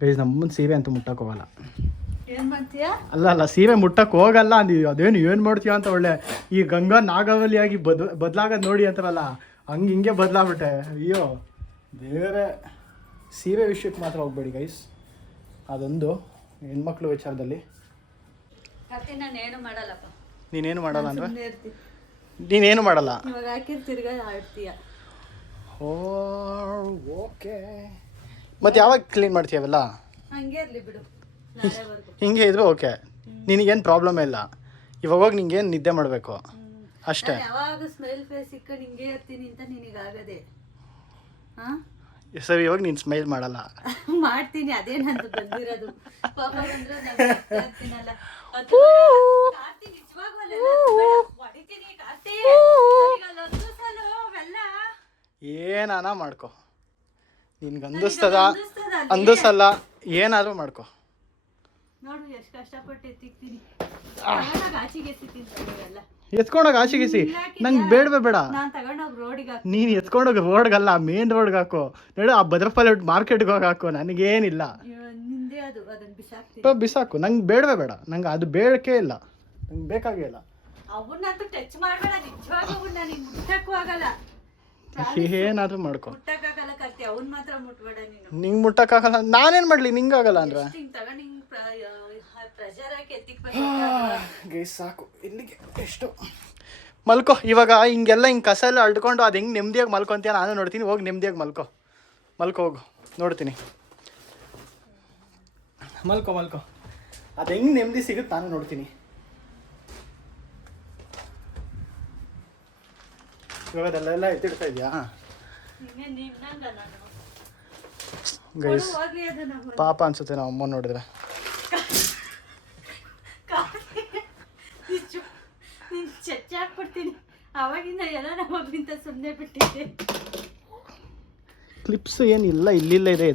ಗೈಸ್, ನಮ್ಮನ್ನ ಸೀರೆ ಅಂತೂ ಮುಟ್ಟಕ್ಕೆ ಹೋಗಲ್ಲ. ಏನ್ ಮಾಡ್ತೀಯಾ? ಅಲ್ಲ ಸೀರೆ ಮುಟ್ಟಕ್ಕೆ ಹೋಗಲ್ಲ ಅಂದಿವಿ. ಅದೇನು ಏನು ಮಾಡ್ತೀಯ ಅಂತ ಒಳ್ಳೆ ಈ ಗಂಗಾ ನಾಗಾವಲಿಯಾಗಿ ಬದಲಾಗೋದು ನೋಡಿ ಅಂತಾರಲ್ಲ, ಹಿಂಗೆ ಬದಲಾಗ್ಬಿಟ್ಟೆ. ಅಯ್ಯೋ ಬೇರೆ ಸೀರೆ ವಿಷಯಕ್ಕೆ ಮಾತ್ರ ಹೋಗ್ಬೇಡಿ ಗೈಸ್, ಅದೊಂದು ಹೆಣ್ಮಕ್ಳು ವಿಚಾರದಲ್ಲಿ. ನಾನೇನು ಮಾಡಲ್ಲಪ್ಪ. ನೀನೇನು ಮಾಡಲ್ಲ ಅಂದರೆ ಸುಮ್ನೆ ಇರ್ತೀನಿ. ನೀನೇನು ಮಾಡಲ್ಲ. ಇವಾಗ ಹಾಕಿರ್ ತಿರ್ಗಾ ಆಡ್ತೀಯ. ಓಕೆ, ಮತ್ತೆ ಯಾವಾಗ ಕ್ಲೀನ್ ಮಾಡ್ತೀಯ ಅವೆಲ್ಲ? ಹಂಗೆ ಇರ್ಲಿ ಬಿಡು, ನಾಳೆವರೆಗೂ. ಹಿಂಗೆ ಇದ್ರೆ ಓಕೆ, ನಿನಗೇನು ಪ್ರಾಬ್ಲಮ್ ಇಲ್ಲ. ಇವಾಗ ಹೋಗಿ ನಿಂಗೇನು ನಿದ್ದೆ ಮಾಡಬೇಕು ಅಷ್ಟೇ. ಯಾವಾಗ ಸ್ಮೈಲ್ ಫೇಸ್ ಸಿಕ್ಕೊಂಡು ಹಿಂಗೆ ಇರ್ತೀನಿ ಅಂತ ನಿನಗಾಗದೆ. ಹಾಂ ಸರಿ, ಇವಾಗ ನೀನು ಸ್ಮೈಲ್ ಮಾಡಲ್ಲ. ಮಾಡ್ತೀನಿ, ಅದೇ ನಂದು ಬಂದಿರೋದು. ಪಾಪ ಬಂದ್ರೆ ಇರ್ತೀನಲ್ಲ. ಏನಾನ ಮಾಡ್ಕೊ, ನಿನ್ಗೆ ಅಂದಿಸ್ತಲ್ಲ, ಏನಾದರೂ ಮಾಡ್ಕೊ. ನೋಡು ಎಷ್ಟು ಕಷ್ಟಪಟ್ಟು ಎತ್ತಿಕ್ತೀನಿ. ಆಚೆಗೆ ಎಸಿತೀನಿ ಎಲ್ಲ. ಎತ್ಕೊಂಡೋಗಿ ಆಚೆಗೆಸಿ, ನಂಗೆ ಬೇಡ. ನಾನು ತಗೊಂಡೋಗಿ ರೋಡಿಗೆ ಹಾಕಿ. ನೀನು ಎತ್ಕೊಂಡೋಗಿ ರೋಡ್ಗಲ್ಲ, ಮೇನ್ ರೋಡ್ಗೆ ಹಾಕು. ನೋಡು, ಆ ಭದ್ರಪಲ್ಲಿ ಮಾರ್ಕೆಟ್ಗೆ ಹೋಗಿ ಹಾಕು, ನನಗೇನಿಲ್ಲ. ನಿಂದೆ ಅದು, ಅದನ್ನು ಬಿಸಾಕ್ತೀನಿ. ಬಿಸಾಕು, ನಂಗೆ ಬೇಡ. ನಂಗೆ ಅದು ಬೇಡಕ್ಕೆ ಇಲ್ಲ, ನಂಗೆ ಬೇಕಾಗೇ ಇಲ್ಲ. ಅವನ್ನಂತೂ ಟಚ್ ಮಾಡಬೇಡ, ನಿಜವಾಗ್ಲೂ ನನಗೆ ಮುಟ್ಟಕ್ಕೂ ಆಗಲ್ಲ. ಏನಾದರೂ ಮಾಡ್ಕೊ. ಮುಟ್ಟಕ್ಕಾಗಲ್ಲ ಕರ್ತಿ, ಅವನ್ ಮಾತ್ರ ಮುಟ್ಬೇಡ ನೀನು. ನಿಂಗೆ ಮುಟ್ಟಕ್ಕಾಗಲ್ಲ, ನಾನೇನು ಮಾಡಲಿ? ನಿಂಗಾಗಲ್ಲ ಅಂದ್ರೆ ಗೈಸ್ ಸಾಕು, ಇಲ್ಲಿಗೆ ಎಷ್ಟು ಮಲ್ಕೋ. ಇವಾಗ ಹಿಂಗೆಲ್ಲ ಕಸ ಎಲ್ಲ ಅಳ್ಕೊಂಡು ಅದು ಹೆಂಗೆ ನೆಮ್ಮದಿಯಾಗಿ ಮಲ್ಕೊಂತೀಯ ನಾನು ನೋಡ್ತೀನಿ. ಹೋಗಿ ನೆಮ್ಮದಿಯಾಗಿ ಮಲ್ಕೋ ಹೋಗು, ನೋಡ್ತೀನಿ. ಮಲ್ಕೋ ಅದು ಹೆಂಗೆ ನೆಮ್ಮದಿ ಸಿಗುತ್ತೆ ನಾನು ನೋಡ್ತೀನಿ. ಇವಾಗ ಅದೆಲ್ಲ ಎತ್ತಿಡ್ತಾ ಇದೆಯಾ ಗೈಸ್? ಪಾಪ ಅನ್ಸುತ್ತೆ ನಾವು ಅಮ್ಮ ನೋಡಿದ್ರೆ. ಚಚ್ಚ ಹಾಕ್ಬಿಡ್ತೀನಿ. ಅವಾಗಿಂದ ಎಲ್ಲ ನಮಗಿಂತ ಸುಮ್ಮನೆ ಬಿಟ್ಟಿದ್ದೆ. ಕ್ಲಿಪ್ಸ್ ಏನಿಲ್ಲ, ಇಲ್ಲಿಲ್ಲ ಇದೆ.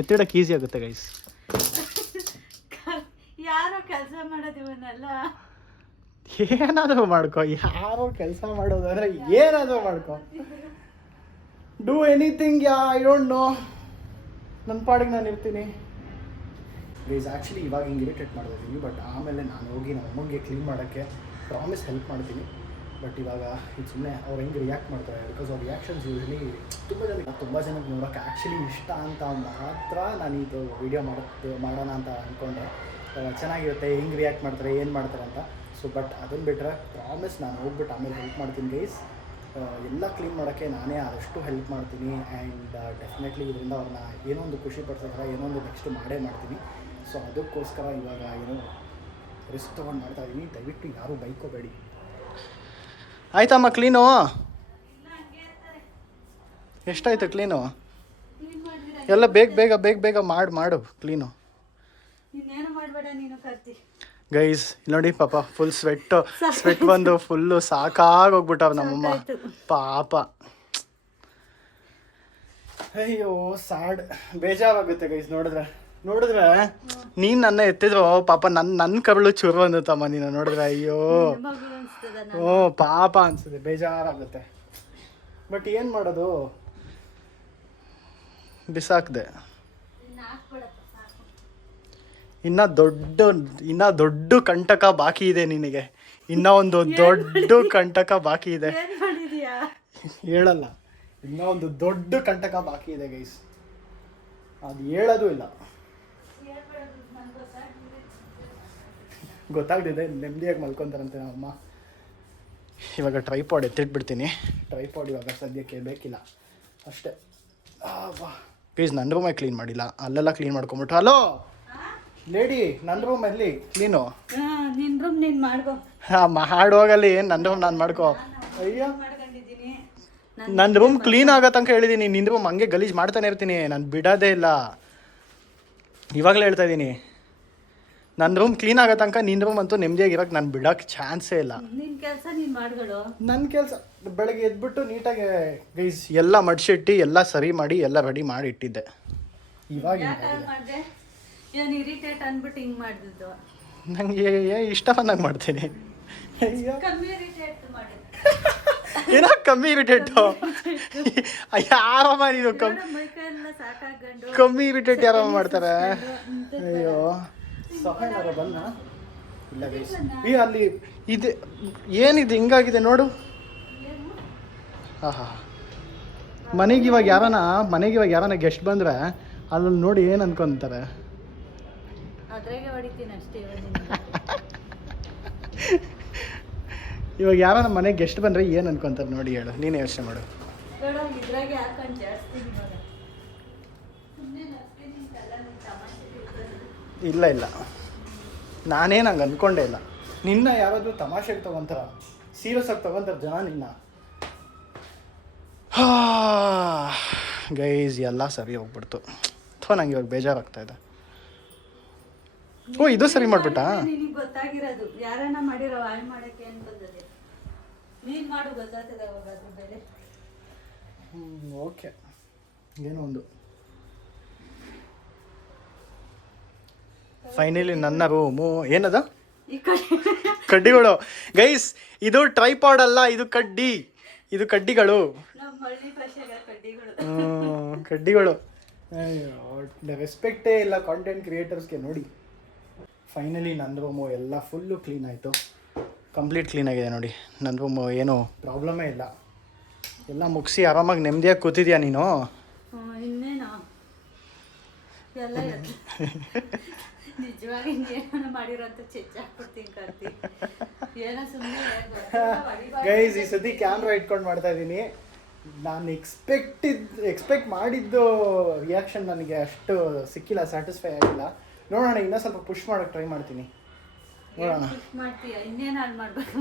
ಎತ್ತಿಡಕ್ಕೆ ಈಸಿ ಆಗುತ್ತೆ ಗೈಸ್. ಯಾರೋ ಕೆಲಸ ಮಾಡೋದು ಇವನ್ನೆಲ್ಲ. ಏನಾದರೂ ಮಾಡ್ಕೊ, ಯಾರೋ ಕೆಲಸ ಮಾಡೋದಾದ್ರೆ ಏನಾದರೂ ಮಾಡ್ಕೊ. Do anything, I don't know. ನನ್ನ ಪಾಡಿಗೆ ನಾನು ಇರ್ತೀನಿ ಗೈಸ್. ಆ್ಯಕ್ಚುಲಿ ಇವಾಗ ಹಿಂಗೆ ಇರಿಟೇಟ್ ಮಾಡ್ತಿದ್ದೀನಿ, ಬಟ್ ಆಮೇಲೆ ನಾನು ಹೋಗಿ ನಮ್ಮ ಅಮ್ಮಂಗೆ ಕ್ಲೀನ್ ಮಾಡೋಕ್ಕೆ ಪ್ರಾಮಿಸ್ ಹೆಲ್ಪ್ ಮಾಡ್ತೀನಿ. ಬಟ್ ಇವಾಗ ಇದು ಸುಮ್ಮನೆ ಅವ್ರು ಹೆಂಗೆ ರಿಯಾಕ್ಟ್ ಮಾಡ್ತಾರೆ, ಬಿಕಾಸ್ ಅವ್ರ ರಿಯಾಕ್ಷನ್ಸ್ ಯೂಶ್ವಲಿ ತುಂಬ ಜನಕ್ಕೆ ನೋಡೋಕ್ಕೆ ಆ್ಯಕ್ಚುಲಿ ಇಷ್ಟ ಅಂತ ಮಾತ್ರ ನಾನು ಇದು ವೀಡಿಯೋ ಮಾಡೋಣ ಅಂತ ಅಂದ್ಕೊಂಡೆ. ಚೆನ್ನಾಗಿರುತ್ತೆ ಹೆಂಗೆ ರಿಯಾಕ್ಟ್ ಮಾಡ್ತಾರೆ, ಏನು ಮಾಡ್ತಾರೆ ಅಂತ. ಸೊ ಬಟ್ ಅದನ್ನು ಬಿಟ್ಟರೆ ಪ್ರಾಮಿಸ್ ನಾನು ಹೋಗ್ಬಿಟ್ಟು ಆಮೇಲೆ ಹೆಲ್ಪ್ ಮಾಡ್ತೀನಿ ಗೈಸ್. ಎಲ್ಲ ಕ್ಲೀನ್ ಮಾಡೋಕ್ಕೆ ನಾನೇ ಆದಷ್ಟು ಹೆಲ್ಪ್ ಮಾಡ್ತೀನಿ. ಆ್ಯಂಡ್ ಡೆಫಿನೆಟ್ಲಿ ಇದರಿಂದ ಅವ್ರನ್ನ ಏನೋ ಒಂದು ಖುಷಿ ಪಡಿಸೋ ಥರ ಏನೋ ಒಂದು ನೆಕ್ಸ್ಟ್ ಮಾಡೇ ಮಾಡ್ತೀನಿ. ಸೊ ಅದಕ್ಕೋಸ್ಕರ ಇವಾಗ ಏನೋ ರಿಸ್ಕ್ ತೊಗೊಂಡು ಮಾಡ್ತಾಯಿದ್ದೀನಿ. ದಯವಿಟ್ಟು ಯಾರೂ ಬೈಕೋಬೇಡಿ ಆಯ್ತಮ್ಮ. ಕ್ಲೀನು ಎಷ್ಟಾಯ್ತು ಕ್ಲೀನು? ಎಲ್ಲ ಬೇಗ ಮಾಡು ಕ್ಲೀನು. ಗೈಸ್ ನೋಡಿ, ಪಾಪ ಫುಲ್ ಸ್ವೆಟ್ ಬಂದು ಫುಲ್ಲು ಸಾಕಾಗೋಗ್ಬಿಟ್ಟವ್ ನಮ್ಮಮ್ಮ ಪಾಪ. ಅಯ್ಯೋ ಸ್ಯಾಡ್, ಬೇಜಾರಾಗುತ್ತೆ ಗೈಸ್. ನೋಡಿದ್ರೆ ನೀನು ನನ್ನ ಎತ್ತಿದ್ರು ಪಾಪ ನನ್ನ ಕರಳು ಚೂರು ಅಂದತ್ತಮ್ಮ ನೀನು ನೋಡಿದ್ರೆ. ಅಯ್ಯೋ ಪಾಪ ಅನ್ಸುತ್ತೆ, ಬೇಜಾರಾಗುತ್ತೆ. ಬಟ್ ಏನು ಮಾಡೋದು, ಬಿಸಾಕ್ದೆ. ಇನ್ನ ದೊಡ್ಡ ಕಂಟಕ ಬಾಕಿ ಇದೆ ನಿನಗೆ. ಇನ್ನ ಒಂದು ದೊಡ್ಡ ಕಂಟಕ ಬಾಕಿ ಇದೆ. ಹೇಳಲ್ಲ, ಇನ್ನ ಒಂದು ದೊಡ್ಡ ಕಂಟಕ ಬಾಕಿ ಇದೆ ಗೈಸ್. ಅದು ಹೇಳೋದು ಇಲ್ಲ. ಗೊತ್ತಾಗ್ತಿದೆ, ನೆಮ್ಮದಿಯಾಗಿ ಮಲ್ಕೊತಾರಂತೆ ನಮ್ಮಮ್ಮ. ಇವಾಗ ಟ್ರೈಪಾಡ್ ಎತ್ತಿಟ್ಬಿಡ್ತೀನಿ. ಟ್ರೈಪಾಡ್ ಇವಾಗ ಸದ್ಯಕ್ಕೆ ಬೇಕಿಲ್ಲ ಅಷ್ಟೇ. ಪ್ಲೀಸ್ ನನ್ನ ರೂಮೇ ಕ್ಲೀನ್ ಮಾಡಿಲ್ಲ, ಅಲ್ಲೆಲ್ಲ ಕ್ಲೀನ್ ಮಾಡ್ಕೊಂಬಿಟ್ಟು. ಹಲೋ ಲೇಡಿ, ನನ್ನ ರೂಮ್ ಅಲ್ಲಿ ಕ್ಲೀನು. ನಿನ್ನ ರೂಮ್ ನೀನು ಮಾಡ್ಕೋ. ಹಾಂ, ಮಾಡೋಗಲ್ಲಿ ಏನು ನನ್ನ ರೂಮ್ ನಾನು ಮಾಡ್ಕೋ. ಅಯ್ಯೋ ನನ್ನ ರೂಮ್ ಕ್ಲೀನ್ ಆಗೋ ತನಕ ಹೇಳಿದ್ದೀನಿ, ನಿನ್ನ ರೂಮ್ ಹಂಗೆ ಗಲೀಜು ಮಾಡ್ತಾನೆ ಇರ್ತೀನಿ, ನಾನು ಬಿಡೋದೇ ಇಲ್ಲ. ಇವಾಗಲೇ ಹೇಳ್ತಾ ಇದ್ದೀನಿ, ನನ್ನ ರೂಮ್ ಕ್ಲೀನ್ ಆಗೋ ತನಕ ನಿನ್ನ ರೂಮ್ ಅಂತೂ ನೆಮ್ಮದಿಯಾಗಿರೋಕೆ ನಾನು ಬಿಡೋಕ್ಕೆ ಚಾನ್ಸೇ ಇಲ್ಲ. ನಿನ್ನ ಕೆಲಸ ನೀನು ಮಾಡ್ಗಳು. ನನ್ನ ಕೆಲಸ ಬೆಳಗ್ಗೆ ಎದ್ಬಿಟ್ಟು ನೀಟಾಗಿ ಗೈಸ್ ಎಲ್ಲ ಮಡ್ಸಿಟ್ಟು ಎಲ್ಲ ಸರಿ ಮಾಡಿ ಎಲ್ಲ ರೆಡಿ ಮಾಡಿ ಇಟ್ಟಿದ್ದೆ. ಇವಾಗ ಮಾಡಿದೆ ಏನು ಇರಿಟೇಟ್ ಅಂದ್ಬಿಟ್ಟು ಹಿಂಗೆ ಮಾಡಿದ್ದು. ನನಗೆ ಇಷ್ಟ ಬಂದಂಗೆ ಮಾಡ್ತೀನಿ. ಕಮ್ಮಿ ಇರಿಟೇಟ್ ಮಾಡಿದ್ದು. ಏನೋ ಕಮ್ಮಿ ಇರಿಟೇಟು ಯಾರಮ್ಮ ನೀನು ಮೈಕೈಯೆಲ್ಲ ಸಾಕಾಗಂಡು ಕಮ್ಮಿ ಇರಿಟೇಟ್ ಯಾರಮ್ಮ ಮಾಡ್ತಾರೆ? ಅಯ್ಯೋ ಸಹಾಯ ಬನ್ನ ಇಲ್ಲ ಗೈಸ್. ಅಲ್ಲಿ ಇದೆ ಏನಿದೆ ಹಿಂಗಾಗಿದೆ ನೋಡು. ಹಾಂ ಹಾಂ ಮನೆಗೆ ಇವಾಗ ಯಾರನ ಗೆಸ್ಟ್ ಬಂದರೆ ಅಲ್ಲಲ್ಲಿ ನೋಡಿ ಏನು ಅನ್ಕೊಂತಾರೆ? ಅದ್ರಾಗೆ ಹೊಡಿತೀನಿ ಅಷ್ಟೇ. ಇವಾಗ ಯಾರನ ಮನೆಗೆ ಗೆಸ್ಟ್ ಬಂದರೆ ಏನು ಅನ್ಕೊಂತಾರೆ ನೋಡಿ, ಹೇಳು ನೀನೇ ಯೋಚನೆ ಮಾಡು. ಇದ್ರಾಗೆ ಹಾಕೊಂಡು ಜಾಸ್ತಿ ಇಲ್ಲ ನಾನೇನು ಹಂಗೆ ಅಂದ್ಕೊಂಡೇ ಇಲ್ಲ. ನಿನ್ನ ಯಾರಾದರೂ ತಮಾಷೆಗೆ ತೊಗೊತಾರ, ಸೀರಿಯಸ್ ಆಗಿ ತೊಗೊತಾರೆ ಜನ ನಿನ್ನ. ಗೈಸ್ ಎಲ್ಲ ಸರಿ ಹೋಗ್ಬಿಡ್ತು. ಅಥವಾ ನಂಗೆ ಇವಾಗ ಬೇಜಾರಾಗ್ತಾ ಇದೆ. ಓ ಇದು ಸರಿ ಮಾಡ್ಬಿಟ್ಟಾ? ನಿನಗೆ ಗೊತ್ತಾಗಿರೋದು ಯಾರನ್ನ ಮಾಡಿರೋ ಹಾಳು ಮಾಡೋಕ್ಕೆ ಏನು ಬಂದದೆ, ನೀನು ಮಾಡು ಗೊತ್ತಾಗ್ತದೆ ಅವಾಗ ಅದ್ರ ಬೆಲೆ. ಓಕೆ ಏನೋ ಒಂದು ಫೈನಲಿ ನನ್ನ ರೂಮು ಏನದ ಈ ಕಡೆ ಕಡ್ಡಿಗಳು ಗೈಸ್. ಇದು ಟ್ರೈಪಾಡ್ ಅಲ್ಲ, ಇದು ಕಡ್ಡಿಗಳು. ನಮ್ಮ ಹಳ್ಳಿ ಭಾಷೆಗೆ ಕಡ್ಡಿಗಳು. ಕಡ್ಡಿಗಳು. ರೆಸ್ಪೆಕ್ಟೇ ಇಲ್ಲ ಕಾಂಟೆಂಟ್ ಕ್ರಿಯೇಟರ್ಸ್ಗೆ ನೋಡಿ. ಫೈನಲಿ ನನ್ನ ರೂಮು ಎಲ್ಲ ಫುಲ್ಲು ಕ್ಲೀನ್ ಆಯಿತು, ಕಂಪ್ಲೀಟ್ ಕ್ಲೀನ್ ಆಗಿದೆ ನೋಡಿ. ನನ್ನ ರೂಮು ಏನೂ ಪ್ರಾಬ್ಲಮೇ ಇಲ್ಲ. ಎಲ್ಲ ಮುಗಿಸಿ ಆರಾಮಾಗಿ ನೆಮ್ಮದಿಯಾಗಿ ಕೂತಿದ್ಯಾ ನೀನು? ಇನ್ನೇನು ಎಲ್ಲ ನಿಜವಾಗಿ ಏನೋ ಮಾಡಿರೋಂಥ ಚೆಚ್ಚಾಕ್ಬಿಡ್ತೀನಿ ಕರ್ತಿ. ಏನೋ ಸುಮ್ಮನೆ ಗೈಸ್ ಈ ಸತಿ ಕ್ಯಾಮ್ರಾ ಇಟ್ಕೊಂಡು ಮಾಡ್ತಾ ಇದ್ದೀನಿ. ನಾನು ಎಕ್ಸ್ಪೆಕ್ಟ್ ಮಾಡಿದ್ದು ರಿಯಾಕ್ಷನ್ ನನಗೆ ಅಷ್ಟು ಸಿಕ್ಕಿಲ್ಲ, ಸ್ಯಾಟಿಸ್ಫೈ ಆಗಿಲ್ಲ. ನೋಡೋಣ, ಇನ್ನೂ ಸ್ವಲ್ಪ ಪುಷ್ ಮಾಡೋಕ್ಕೆ ಟ್ರೈ ಮಾಡ್ತೀನಿ. ನೋಡೋಣ ಮಾಡ್ತೀಯ, ಇನ್ನೇನು ಹಾಳು ಮಾಡ್ಬೇಕು.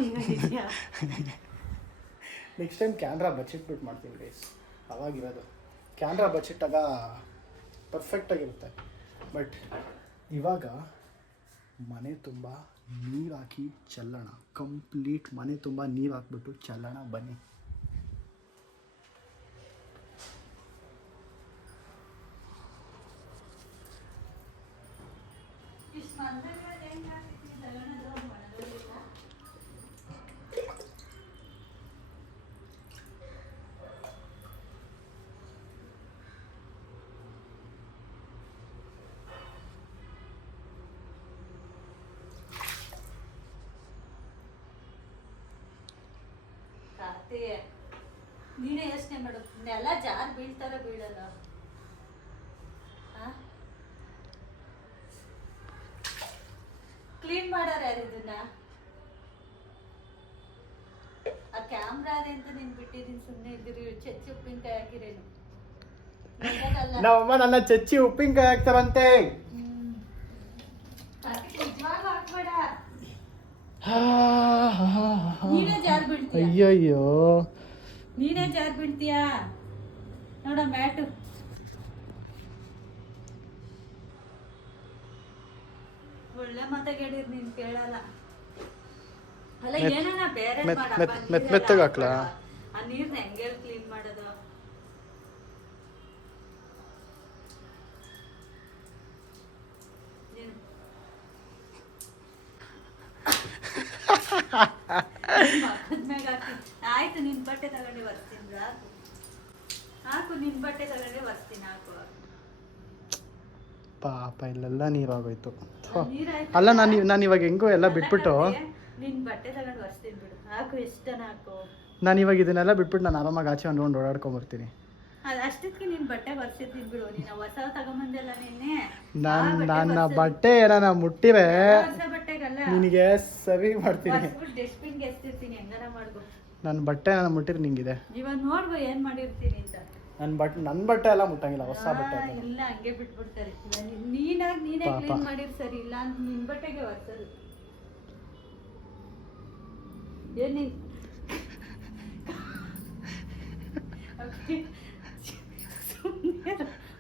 ನೆಕ್ಸ್ಟ್ ಟೈಮ್ ಕ್ಯಾಮ್ರಾ ಬಚ್ಚಿಟ್ಬಿಟ್ಟು ಮಾಡ್ತೀನಿ ಗೈಸ್. ಅವಾಗಿರೋದು ಕ್ಯಾಮ್ರಾ ಬಚ್ಚಿಟ್ಟಾಗ ಪರ್ಫೆಕ್ಟಾಗಿರುತ್ತೆ. ಬಟ್ ಇವಾಗ ಮನೆ ತುಂಬ ನೀರು ಹಾಕಿ ಚೆಲ್ಲೋಣ. ಕಂಪ್ಲೀಟ್ ಮನೆ ತುಂಬ ನೀರು ಹಾಕ್ಬಿಟ್ಟು ಚೆಲ್ಲೋಣ ಬನ್ನಿ. ನೀನೇ ಯೋಚನೆ ಮಾಡು, ನೆಲ ಜಾರ್ ಬೀಳ್ತಾರ ಬೀಳಲ್ಲ. ಕ್ಲೀನ್ ಮಾಡಾರ ಯಾರು ಇದನ್ನ? ಆ ಕ್ಯಾಮ್ರಾ ಅದೇ ಅಂತ ನೀನ್ ಬಿಟ್ಟಿದ್ದೀನಿ, ಸುಮ್ಮನೆ ಇದ್ರಿ. ಚಚ್ಚಿ ಉಪ್ಪಿನಕಾಯಿ ಹಾಕಿರೇನು? ನಮ್ಮಮ್ಮ ನನ್ನ ಚಚ್ಚಿ ಉಪ್ಪಿನಕಾಯಿ ಹಾಕ್ತಾರಂತೆ. ನಿಜವಾಗ್ಲೂ ಹಾಕ್ಬೇಡ, ನೀನೇ ಜಾರ್ ಬೀಳ್ತೀಯ. ಅಯ್ಯಯ್ಯೋ ನೀನೇ ಜಾರ್ ಬೀಳ್ತೀಯಾ ನೋಡ. ಮ್ಯಾಟು ಒಳ್ಳೆ ಮಾತಾಗ ಹೇಳಿರ್ ನೀನ್ ಕೇಳಲ್ಲ. ಅಲ್ಲ ಏನಾನ ಬೇರೆ ಮೆತ್ತಗೆ ಹಾಕ್ಲಾ? ಆ ನೀರ್ನ ಹೆಂಗೆ ಕ್ಲೀನ್ ಮಾಡೋದು? ಆಯ್ತು, ನಿನ್ ಬಟ್ಟೆ ತಗೊಂಡು ಬರ್ತೀನಿ. ಹಾಕು ನಿನ್ ಬಟ್ಟೆ ತಗೊಂಡು ಬರ್ತೀನಿ. ಹಾಕು. ಪಾಪ ಇಲ್ಲೆಲ್ಲ ನೀರಾಗೋಯ್ತು. ಅಲ್ಲ ನಾನು ಇವಾಗ ಹೆಂಗೋ ಎಲ್ಲ ಬಿಟ್ಬಿಟ್ಟು ನಿನ್ ಬಟ್ಟೆ ತಗೊಂಡು ಬರ್ತೀನಿ ಬಿಡು. ಹಾಕು, ಎಷ್ಟನ ಹಾಕು. ನಾನು ಇವಾಗ ಇದನ್ನೆಲ್ಲ ಬಿಟ್ಬಿಟ್ಟು ನಾನು ಆರಾಮಾಗಿ ಆಚೆ ಒಂದು ಓಡಾಡ್ಕೊಂಡ್ ಬರ್ತೀನಿ. ಅಷ್ಟಕ್ಕೆ ನಿನ್ ಬಟ್ಟೆ ಬರ್ಸಿರ್ತೀನಿ ಬಿಡು. ನೀನು ಹೊಸ ತಗೊಂಬಂದೆಲ್ಲ ನಿನ್ನೆ. ನನ್ನ ಬಟ್ಟೆ ಏನಾನ ಮುಟ್ಟಿರೆ ಹೊಸ ಬಟ್ಟೆಗಲ್ಲ, ನಿನಗೆ ಸರಿ ಮಾಡ್ತೀನಿ. ಡಸ್ಟ್ಬಿನ್ಗೆ ಎಸ್ತಿರ್ತೀನಿ, ಹೆಂಗಾರ ಮಾಡ್ಕೊ. ನನ್ನ ಬಟ್ಟೆ ನಾನು ಮುಟ್ಟಿದ್ರೆ ನಿಂಗಿದೆ. ಇವಾಗ ನೋಡ್ಬೋ ಏನ್ ಮಾಡಿರ್ತೀನಿ ಅಂತ. ನನ್ನ ಬಟ್ಟೆ ಎಲ್ಲ ಮುಟ್ಟಂಗಿಲ್ಲ, ಹೊಸ ಬಟ್ಟೆ ಇಲ್ಲ ಹಂಗೆ ಬಿಟ್ಬಿಡ್ತಾರೆ. ನೀನೇ ಕ್ಲೀನ್ ಮಾಡಿರ್ ಸರಿ, ಇಲ್ಲ ಅಂತ ನಿನ್ ಬಟ್ಟೆಗೆ ಒರ್ಸೋದು. ಏನ್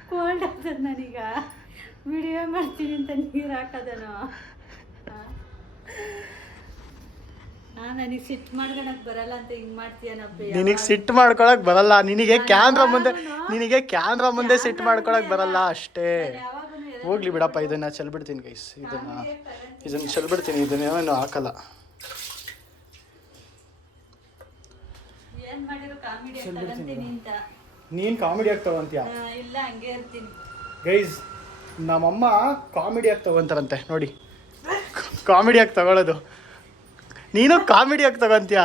ಕೋಲ್ಡ್ ಆಗ್ತದೆ ನನಗ ವಿಡಿಯೋ ಮಾಡ್ತೀನಿ ಅಂತ ನೀರು ಹಾಕೋದನು ನನಗೆ ಸಿಟ್ಟು ಮಾಡ್ಕೊಳಕ್ ಬರಲ್ಲ ಅಂತ ಹಿಂಗ್ ಮಾಡ್ತೀಯನಪ್ಪ ನಿನಗೆ ಸಿಟ್ಟು ಮಾಡ್ಕೊಳಕ್ ಬರಲ್ಲ, ನಿನಗೆ ಕ್ಯಾಮ್ರಾ ಮುಂದೆ ಸಿಟ್ಟು ಮಾಡ್ಕೊಳಕ್ ಬರಲ್ಲ ಅಷ್ಟೇ. ಹೋಗ್ಲಿ ಬಿಡಪ್ಪ, ಇದನ್ನ ಚೆಲ್ಬಿಡ್ತೀನಿ ಗೈಸ್, ಇದನ್ನ ಚೆಲ್ಬಿಡ್ತೀನಿ, ಇದನ್ನೇನು ಹಾಕಲ್ಲ. ಏನ್ ಮಾಡಿರೋ ಕಾಮಿಡಿ ತಗೊಂತೀನಿ ಅಂತ ನೀನ್ ಕಾಮಿಡಿ ಆಗಿ ತಗೊಂತೀಯ? ಇಲ್ಲ ಹಂಗೆ ಇರ್ತೀನಿ ಗೈಸ್. ನಮ್ಮಮ್ಮ ಕಾಮಿಡಿ ಆಗಿ ತಗೊಂತಾರಂತೆ ನೋಡಿ, ಕಾಮಿಡಿ ಆಗಿ ತಗೊಳ್ಳೋದು. ನೀನು ಕಾಮಿಡಿ ಆಗಿ ತಗೊಂತೀಯ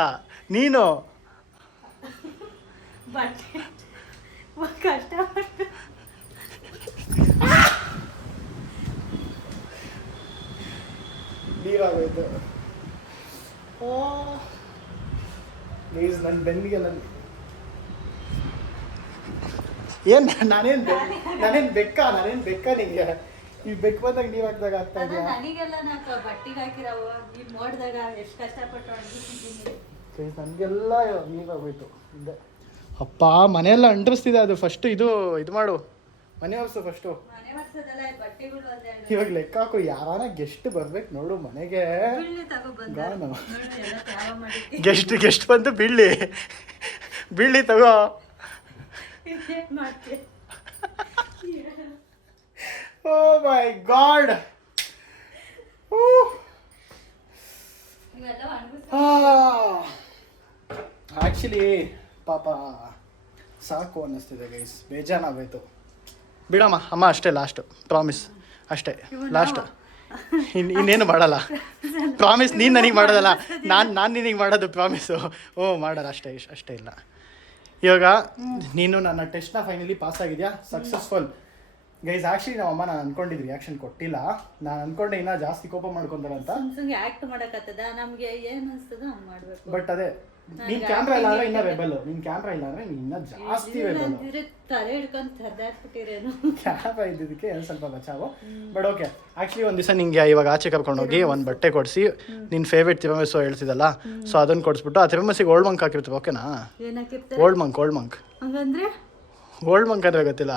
ನೀನು. ಬಟ್ಟೆ ಕಷ್ಟಪಟ್ಟು ನೀರಾಗೋಯ್ತು. ಓ ಗೈಸ್, ನನ್ನ ಬೆನ್ನಿಗೆ ಏನ್ ನಾನೇನ್ ಬೆಕ್ಕ ನಿಂಗೆ ಈ ಬೆಕ್ಕ ಬಂದಾಗ ನೀವ್ ಹಾಕ್ದಾಗ ಆಗ್ತಾ ಇದೆಯಾ? ನನಗೆಲ್ಲ ನಾಕ ಬಟ್ಟಿಗೆ ಹಾಕಿರವ ನೀವ್ ನೋಡಿದಾಗ ಎಷ್ಟು ಕಷ್ಟಪಟ್ಟು ಅಡ್ಗಿಸಿದ್ದೀನಿ. ನನಗೆಲ್ಲ ನೀರಾಗೋಯ್ತು ಹಿಂದೆ. ಅಪ್ಪ ಮನೆಯೆಲ್ಲ ಅಂಟಿಸ್ತಿದೆ. ಅದು ಫಸ್ಟ್ ಇದು ಮಾಡು, ಮನೆ ಒರೆಸು ಫಸ್ಟು. ಮನೆ ವರ್ಷದಲ್ಲ ಬಟ್ಟೆಗಳು ಒಂದೆರಡು ಇವಾಗ ಲೆಕ್ಕ ಹಾಕು, ಯಾರಾನ ಗೆಸ್ಟ್ ಬರ್ಬೇಕು ನೋಡು ಮನೆಗೆ. ಗೆಸ್ಟ್ ಬಂದು ಬೀಳ್ಳಿ ತಗೋ. ಓ ಮೈ ಗಾಡ್. ಆಕ್ಚುಲಿ ಪಾಪ ಸಾಕು ಅನ್ನಿಸ್ತಿದೆ ಗೈಸ್, ಬೇಜಾನಾಗೋಯ್ತು. ಬಿಡಮ್ಮ ಅಮ್ಮ, ಅಷ್ಟೇ ಲಾಸ್ಟ್, ಪ್ರಾಮಿಸ್ ಅಷ್ಟೇ ಲಾಸ್ಟ್. ಇನ್ನೇನು ಮಾಡಲ್ಲ, ಪ್ರಾಮಿಸ್. ನೀನು ನನಗೆ ಮಾಡೋದಲ್ಲ, ನಾನು ನಿನಗೆ ಮಾಡೋದು ಪ್ರಾಮಿಸು. ಮಾಡಲ್ಲ, ಅಷ್ಟೇ ಇಲ್ಲ. ಇವಾಗ ನೀನು ನನ್ನ ಟೆಸ್ಟ್ನ ಫೈನಲಿ ಪಾಸ್ ಆಗಿದೆಯಾ, ಸಕ್ಸಸ್ಫುಲ್ ಗೈಸ್. ಆ್ಯಕ್ಚುಲಿ ನಮ್ಮಮ್ಮ ನಾನು ಅನ್ಕೊಂಡಿದ್ದು ರಿಯಾಕ್ಷನ್ ಕೊಟ್ಟಿಲ್ಲ. ನಾನು ಅನ್ಕೊಂಡೆ ಇನ್ನೂ ಜಾಸ್ತಿ ಕೋಪ ಮಾಡ್ಕೊಂತಾರೆ ಅಂತ. ಆ್ಯಕ್ಟ್ ಮಾಡಕತ್ತದ ನಮಗೆ ಏನು ಅನ್ಸ್ತದ ಹಂಗೆ ಮಾಡಬೇಕು. ಬಟ್ ಅದೇ ನಿನ್ ಕ್ಯಾಮ್ರಾ ಇಲ್ಲ ಅಂದ್ರೆ ಇನ್ನೂ ರೆಬಲ್, ನಿನ್ ಕ್ಯಾಮ್ರಾ ಇಲ್ಲ ಅಂದ್ರೆ ಇನ್ನೂ ಜಾಸ್ತಿ ರೆಬಲ್. ತಲೆ ಹಿಡ್ಕೊಂಡು ತರ್ದಾಕ್ಬಿಟ್ಟಿರೇನು. ಕ್ಯಾಮ್ರಾ ಇದ್ದಿದ್ದಕ್ಕೆ ಏನು ಸ್ವಲ್ಪ ಬಚಾವು. ಬಟ್ ಓಕೆ, ಆ್ಯಕ್ಚುಲಿ ಒಂದು ದಿವಸ ನಿಂಗೆ ಇವಾಗ ಆಚೆ ಕರ್ಕೊಂಡೋಗಿ ಒಂದು ಬಟ್ಟೆ ಕೊಡಿಸಿ, ನಿನ್ನ ಫೇವ್ರೇಟ್ ತಿರುಮಸು ಹೇಳ್ತಿದ್ದಲ್ಲ, ಸೊ ಅದನ್ನು ಕೊಡಿಸ್ಬಿಟ್ಟು ಆ ತಿರುಮಸಿಗೆ ಓಲ್ಡ್ ಮಂಕ್ ಹಾಕಿರ್ತೀವಿ. ಓಕೆನಾ? ಓಲ್ಡ್ ಮಂಕ್ ಹಂಗಂದ್ರೆ ಓಲ್ಡ್ ಮಂಕ್ ಅಂದ್ರೆ ಗೊತ್ತಿಲ್ಲ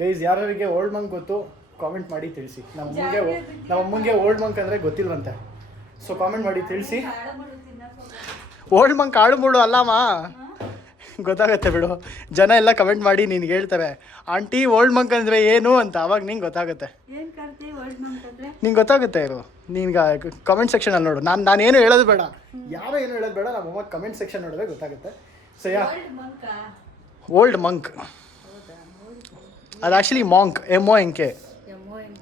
ಗೈಸ್. ಯಾರಿಗೆ ಓಲ್ಡ್ ಮಂಕ್ ಗೊತ್ತು ಕಾಮೆಂಟ್ ಮಾಡಿ ತಿಳಿಸಿ. ನಮ್ಮಮ್ಮಂಗೆ ಓಲ್ಡ್ ಮಂಕ್ ಅಂದರೆ ಗೊತ್ತಿಲ್ವಂತೆ, ಸೊ ಕಾಮೆಂಟ್ ಮಾಡಿ ತಿಳಿಸಿ. ಓಲ್ಡ್ ಮಂಕ್ ಆಡು ಮೂಡು ಅಲ್ಲಮ್ಮ, ಗೊತ್ತಾಗತ್ತೆ ಬಿಡು. ಜನ ಎಲ್ಲ ಕಮೆಂಟ್ ಮಾಡಿ ನಿನ್ಗೆ ಹೇಳ್ತಾರೆ, ಆಂಟಿ ಓಲ್ಡ್ ಮಂಕ್ ಅಂದರೆ ಏನು ಅಂತ. ಅವಾಗ ನಿಂಗೆ ಗೊತ್ತಾಗುತ್ತೆ, ನಿಂಗೆ ಗೊತ್ತಾಗುತ್ತೆ. ಇರು ನಿನ್ಗೆ ಕಮೆಂಟ್ ಸೆಕ್ಷನಲ್ಲಿ ನೋಡು. ನಾನೇನು ಹೇಳೋದು ಬೇಡ, ಯಾರೋ ಏನು ಹೇಳೋದು ಬೇಡ, ನಮ್ಮಮ್ಮ ಕಮೆಂಟ್ ಸೆಕ್ಷನ್ ನೋಡಿದ್ರೆ ಗೊತ್ತಾಗುತ್ತೆ. ಸೊ ಓಲ್ಡ್ ಮಂಕ್ ಅದು ಆ್ಯಕ್ಚುಲಿ ಮಾಂಕ್, MONK.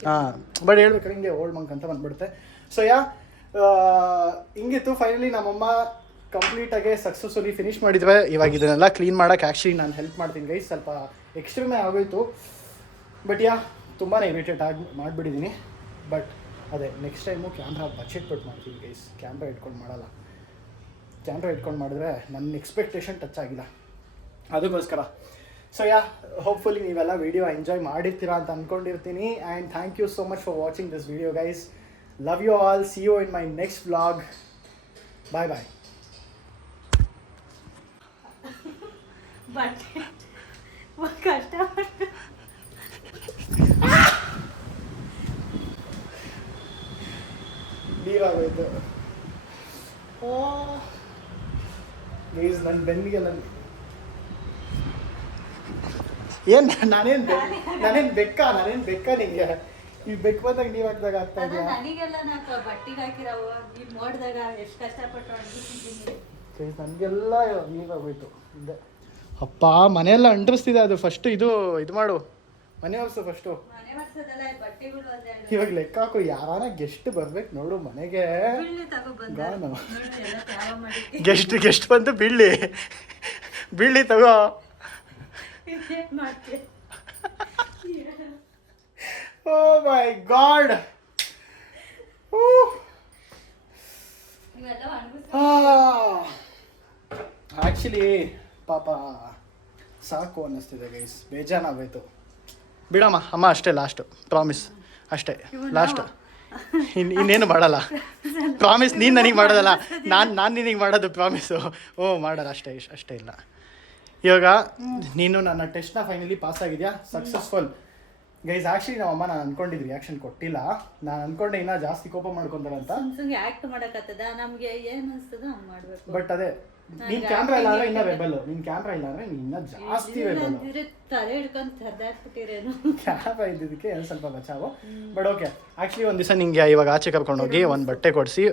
ಹಾಂ, ಬಟ್ ಹೇಳ್ಬೇಕಾದ್ರೆ ಹಿಂಗೆ ಓಲ್ಡ್ ಮಂಕ್ ಅಂತ ಬಂದ್ಬಿಡುತ್ತೆ. ಸೊ ಹಿಂಗಿತ್ತು. ಫೈನಲಿ ನಮ್ಮಮ್ಮ ಕಂಪ್ಲೀಟಾಗಿ ಸಕ್ಸಸ್ಫುಲಿ ಫಿನಿಷ್ ಮಾಡಿದ್ವಿ. ಇವಾಗ ಇದನ್ನೆಲ್ಲ ಕ್ಲೀನ್ ಮಾಡೋಕ್ಕೆ ಆ್ಯಕ್ಚುಲಿ ನಾನು ಹೆಲ್ಪ್ ಮಾಡ್ತೀನಿ ಗೈಸ್. ಸ್ವಲ್ಪ ಎಕ್ಸ್ಟ್ರೀಮೇ ಆಗೋಯ್ತು, ಬಟ್ ತುಂಬಾ ಇರಿಟೇಟ್ ಮಾಡಿಬಿಟ್ಟಿದ್ದೀನಿ. ಬಟ್ ಅದೇ ನೆಕ್ಸ್ಟ್ ಟೈಮು ಕ್ಯಾಮ್ರಾ ಬಜೆಟ್ ಮಾಡ್ತೀನಿ ಗೈಸ್. ಕ್ಯಾಮ್ರಾ ಇಟ್ಕೊಂಡು ಮಾಡಲ್ಲ. ಕ್ಯಾಮ್ರಾ ಇಟ್ಕೊಂಡು ಮಾಡಿದ್ರೆ ನನ್ನ ಎಕ್ಸ್ಪೆಕ್ಟೇಷನ್ ಟಚ್ ಆಗಿಲ್ಲ, ಅದಕ್ಕೋಸ್ಕರ. ಸೊ ಹೋಪ್ಫುಲಿ ನೀವೆಲ್ಲ ವಿಡಿಯೋ ಎಂಜಾಯ್ ಮಾಡಿರ್ತೀರಾ ಅಂತ ಅಂದ್ಕೊಂಡಿರ್ತೀನಿ. And thank you so much for watching this video guys. Love you all. See you in my next vlog. Bye bye. ಬಟ್ಟೆ ಕಷ್ಟಪಟ್ಟು ನೀರಾಗೋಯ್ತು. ಓ ಗೈಸ್, ನನ್ನ ಬೆನ್ನಿಗೆ ನಾನೇನು ಬೆಕ್ಕ ನಿಂಗೆ ಈ ಬೆಕ್ಕ ಬಂದಾಗ ನೀವ್ ಹಾಕ್ದಾಗ ಆಗ್ತಾ ಇದೆಯಾ? ನನಗೆಲ್ಲ ನಾಕ ಬಟ್ಟಿಗೆ ಹಾಕಿರವ ನೀವ್ ನೋಡಿದಾಗ ಎಷ್ಟು ಕಷ್ಟಪಟ್ಟು ಅಡ್ಗಿಸಿದ್ದೀನಿ. ನನಗೆಲ್ಲ ನೀರಾಗೋಯ್ತು ಹಿಂದೆ. ಅಪ್ಪ ಮನೆಯೆಲ್ಲ ಅಂಟಿಸ್ತಿದೆ. ಅದು ಫಸ್ಟ್ ಇದು ಮಾಡು, ಮನೆ ಒರೆಸು ಫಸ್ಟು. ಮನೆ ವರ್ಷದಲ್ಲ ಬಟ್ಟೆಗಳು ಒಂದೆರಡು. ಇವಾಗ ಲೆಕ್ಕ ಹಾಕು, ಯಾರಾನ ಗೆಸ್ಟ್ ಬರ್ಬೇಕು ನೋಡು ಮನೆಗೆ. ಗೆಸ್ಟ್ ಬಂದು ಬೀಳ್ಳಿ ತಗೋ. ಓ ಮೈ ಗಾಡ್. ಆ್ಯಕ್ಚುಲಿ ಪಾಪ ಸಾಕು ಅನ್ನಿಸ್ತಿದೆ ಗೈಸ್, ಬೇಜಾನಾಗೋಯ್ತು. ಬಿಡಮ್ಮ ಅಮ್ಮ, ಅಷ್ಟೇ ಲಾಸ್ಟ್, ಪ್ರಾಮಿಸ್ ಅಷ್ಟೇ ಲಾಸ್ಟ್. ಇನ್ನೇನು ಮಾಡಲ್ಲ, ಪ್ರಾಮಿಸ್. ನೀನು ನನಗೆ ಮಾಡೋದಲ್ಲ, ನಾನು ನಿನಗೆ ಮಾಡೋದು ಪ್ರಾಮಿಸು. ಮಾಡಲ್ಲ, ಅಷ್ಟೇ ಇಲ್ಲ. ಇವಾಗ ನೀನು ನನ್ನ ಟೆಸ್ಟ್ನ ಫೈನಲಿ ಪಾಸ್ ಆಗಿದ್ಯಾ, ಸಕ್ಸಸ್ಫುಲ್. ಗೈಸ್ ಆ್ಯಕ್ಚುಲಿ ನಮ್ಮಮ್ಮ ನಾನು ಅನ್ಕೊಂಡಿದ್ದು ರಿಯಾಕ್ಷನ್ ಕೊಟ್ಟಿಲ್ಲ. ನಾನು ಅನ್ಕೊಂಡೆ ಇನ್ನೂ ಜಾಸ್ತಿ ಕೋಪ ಮಾಡ್ಕೊಂತಾರೆ ಅಂತ. ಸುಮ್ಸುಂಗೆ ಆಕ್ಟ್ ಮಾಡಕತ್ತದ, ನಮ್ಗೆ ಏನ್ ಅನ್ಸ್ತದ ಹಂಗ್ ಮಾಡ್ಬೇಕು. ಬಟ್ ಅದೇ ನಿನ್ ಕ್ಯಾಮ್ರಾ ಇಲ್ಲ ಅಂದ್ರೆ ಇನ್ನ ರೆಬೆಲ್, ನಿನ್ ಕ್ಯಾಮ್ರಾ ಇಲ್ಲ ಅಂದ್ರೆ ಇನ್ನ ಜಾಸ್ತಿ ರೆಬೆಲ್. ಅಂತಿದ್ರೆ ತಲೆ ಹಿಡ್ಕೊಂಡ್ ಹರ್ದಾಕ್ಬಿಟ್ಟಿರೇನು. ಕ್ಯಾಮ್ರಾ ಇದ್ದಿದ್ದಕ್ಕೆ ಒಂದು ಸ್ವಲ್ಪ ಬಚಾವು. ಬಟ್ ಓಕೆ, ಆ್ಯಕ್ಚುಲಿ ಒಂದು ದಿವಸ ನಿಂಗೆ ಇವಾಗ ಆಚೆ ಕರ್ಕೊಂಡೋಗಿ ಒಂದು ಬಟ್ಟೆ ಕೊಡಿಸಿ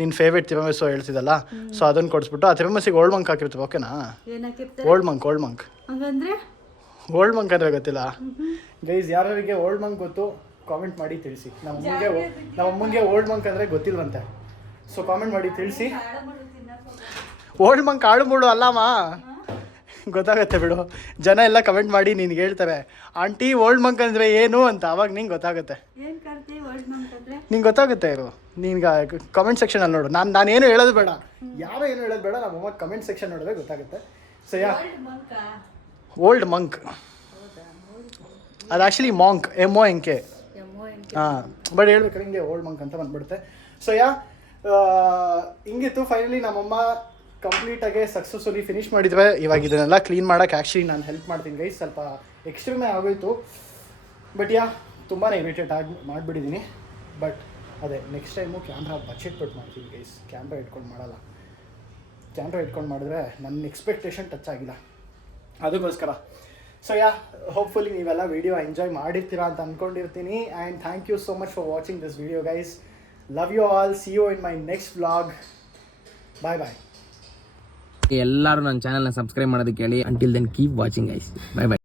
ನಿನ್ನ ಫೇವ್ರೇಟ್ ತಿರುಮಸು ಹೇಳ್ತಿದ್ದಲ್ಲ, ಸೊ ಅದನ್ನು ಕೊಡಿಸ್ಬಿಟ್ಟು ಆ ತಿರುಮಸಿಗೆ ಓಲ್ಡ್ ಮಂಕ್ ಹಾಕಿರ್ತೀವಿ. ಓಕೆನಾ? ಏನಾಕಿರ್ತಾರೆ? ಓಲ್ಡ್ ಮಂಕ್ ಹಂಗಂದ್ರೆ ಓಲ್ಡ್ ಮಂಕ್ ಅಂದ್ರೆ ಗೊತ್ತಿಲ್ಲ ಗೈಸ್. ಯಾರಿಗೆ ಓಲ್ಡ್ ಮಂಕ್ ಗೊತ್ತು ಕಾಮೆಂಟ್ ಮಾಡಿ ತಿಳಿಸಿ. ನಮ್ಮ ಅಮ್ಮಂಗೆ ಓಲ್ಡ್ ಮಂಕ್ ಅಂದರೆ ಗೊತ್ತಿಲ್ವಂತೆ, ಸೊ ಕಾಮೆಂಟ್ ಮಾಡಿ ತಿಳಿಸಿ. ಓಲ್ಡ್ ಮಂಕ್ ಆಡು ಮೂಡು ಅಲ್ಲಮ್ಮ, ಗೊತ್ತಾಗತ್ತೆ ಬಿಡು. ಜನ ಎಲ್ಲ ಕಮೆಂಟ್ ಮಾಡಿ ನಿನ್ಗೆ ಹೇಳ್ತಾರೆ ಆಂಟಿ ಓಲ್ಡ್ ಮಂಕ್ ಅಂದರೆ ಏನು ಅಂತ, ಅವಾಗ ನಿಂಗೆ ಗೊತ್ತಾಗುತ್ತೆ. ನಿಂಗೆ ಗೊತ್ತಾಗುತ್ತೆ ಇರು, ನಿನ್ಗೆ ಕಮೆಂಟ್ ಸೆಕ್ಷನಲ್ಲಿ ನೋಡು. ನಾನೇನು ಹೇಳೋದು ಬೇಡ, ಯಾರೋ ಏನು ಹೇಳೋದು ಬೇಡ, ನಮ್ಮ ಅಮ್ಮ ಕಮೆಂಟ್ ಸೆಕ್ಷನ್ ನೋಡಿದ್ರೆ ಗೊತ್ತಾಗುತ್ತೆ. ಸೊ ಓಲ್ಡ್ ಮಂಕ್ ಅದು ಆ್ಯಕ್ಚುಲಿ ಮಾಂಕ್, MONK. ಹಾಂ, ಬಟ್ ಹೇಳ್ಬೇಕಾದ್ರೆ ಹಿಂಗೆ ಓಲ್ಡ್ ಮಂಕ್ ಅಂತ ಬಂದ್ಬಿಡುತ್ತೆ. ಸೊ ಹಿಂಗಿತ್ತು. ಫೈನಲಿ ನಮ್ಮಮ್ಮ ಕಂಪ್ಲೀಟಾಗಿ ಸಕ್ಸಸ್ಫುಲಿ ಫಿನಿಷ್ ಮಾಡಿದ್ವಿ. ಇವಾಗ ಇದನ್ನೆಲ್ಲ ಕ್ಲೀನ್ ಮಾಡೋಕ್ಕೆ ಆ್ಯಕ್ಚುಲಿ ನಾನು ಹೆಲ್ಪ್ ಮಾಡ್ತೀನಿ ಗೈಸ್. ಸ್ವಲ್ಪ ಎಕ್ಸ್ಟ್ರೀಮೇ ಆಗೋಯ್ತು, ಬಟ್ ತುಂಬಾ ಇರಿಟೇಟ್ ಮಾಡಿಬಿಟ್ಟಿದ್ದೀನಿ. ಬಟ್ ಅದೇ ನೆಕ್ಸ್ಟ್ ಟೈಮು ಕ್ಯಾಮ್ರಾ ಬಜೆಟ್ ಪಟ್ಟು ಮಾಡ್ತೀನಿ ಗೈಸ್. ಕ್ಯಾಮ್ರಾ ಇಟ್ಕೊಂಡು ಮಾಡಲ್ಲ. ಕ್ಯಾಮ್ರಾ ಇಟ್ಕೊಂಡು ಮಾಡಿದ್ರೆ ನನ್ನ ಎಕ್ಸ್ಪೆಕ್ಟೇಷನ್ ಟಚ್ ಆಗಿಲ್ಲ, ಅದಕ್ಕೋಸ್ಕರ. ಸೊ ಹೋಪ್ಫುಲಿ ನೀವೆಲ್ಲ ವಿಡಿಯೋ ಎಂಜಾಯ್ ಮಾಡಿರ್ತೀರಾ ಅಂತ ಅಂದ್ಕೊಂಡಿರ್ತೀನಿ. And thank you so much for watching this video guys. Love you all. See you in my next vlog. Bye bye. ಎಲ್ಲರೂ ನನ್ನ ಚಾನಲ್ನ ಸಬ್ಸ್ಕ್ರೈಬ್ ಮಾಡೋದಕ್ಕೆ ಹೇಳಿ. Until then keep watching guys. Bye ಬಾಯ್.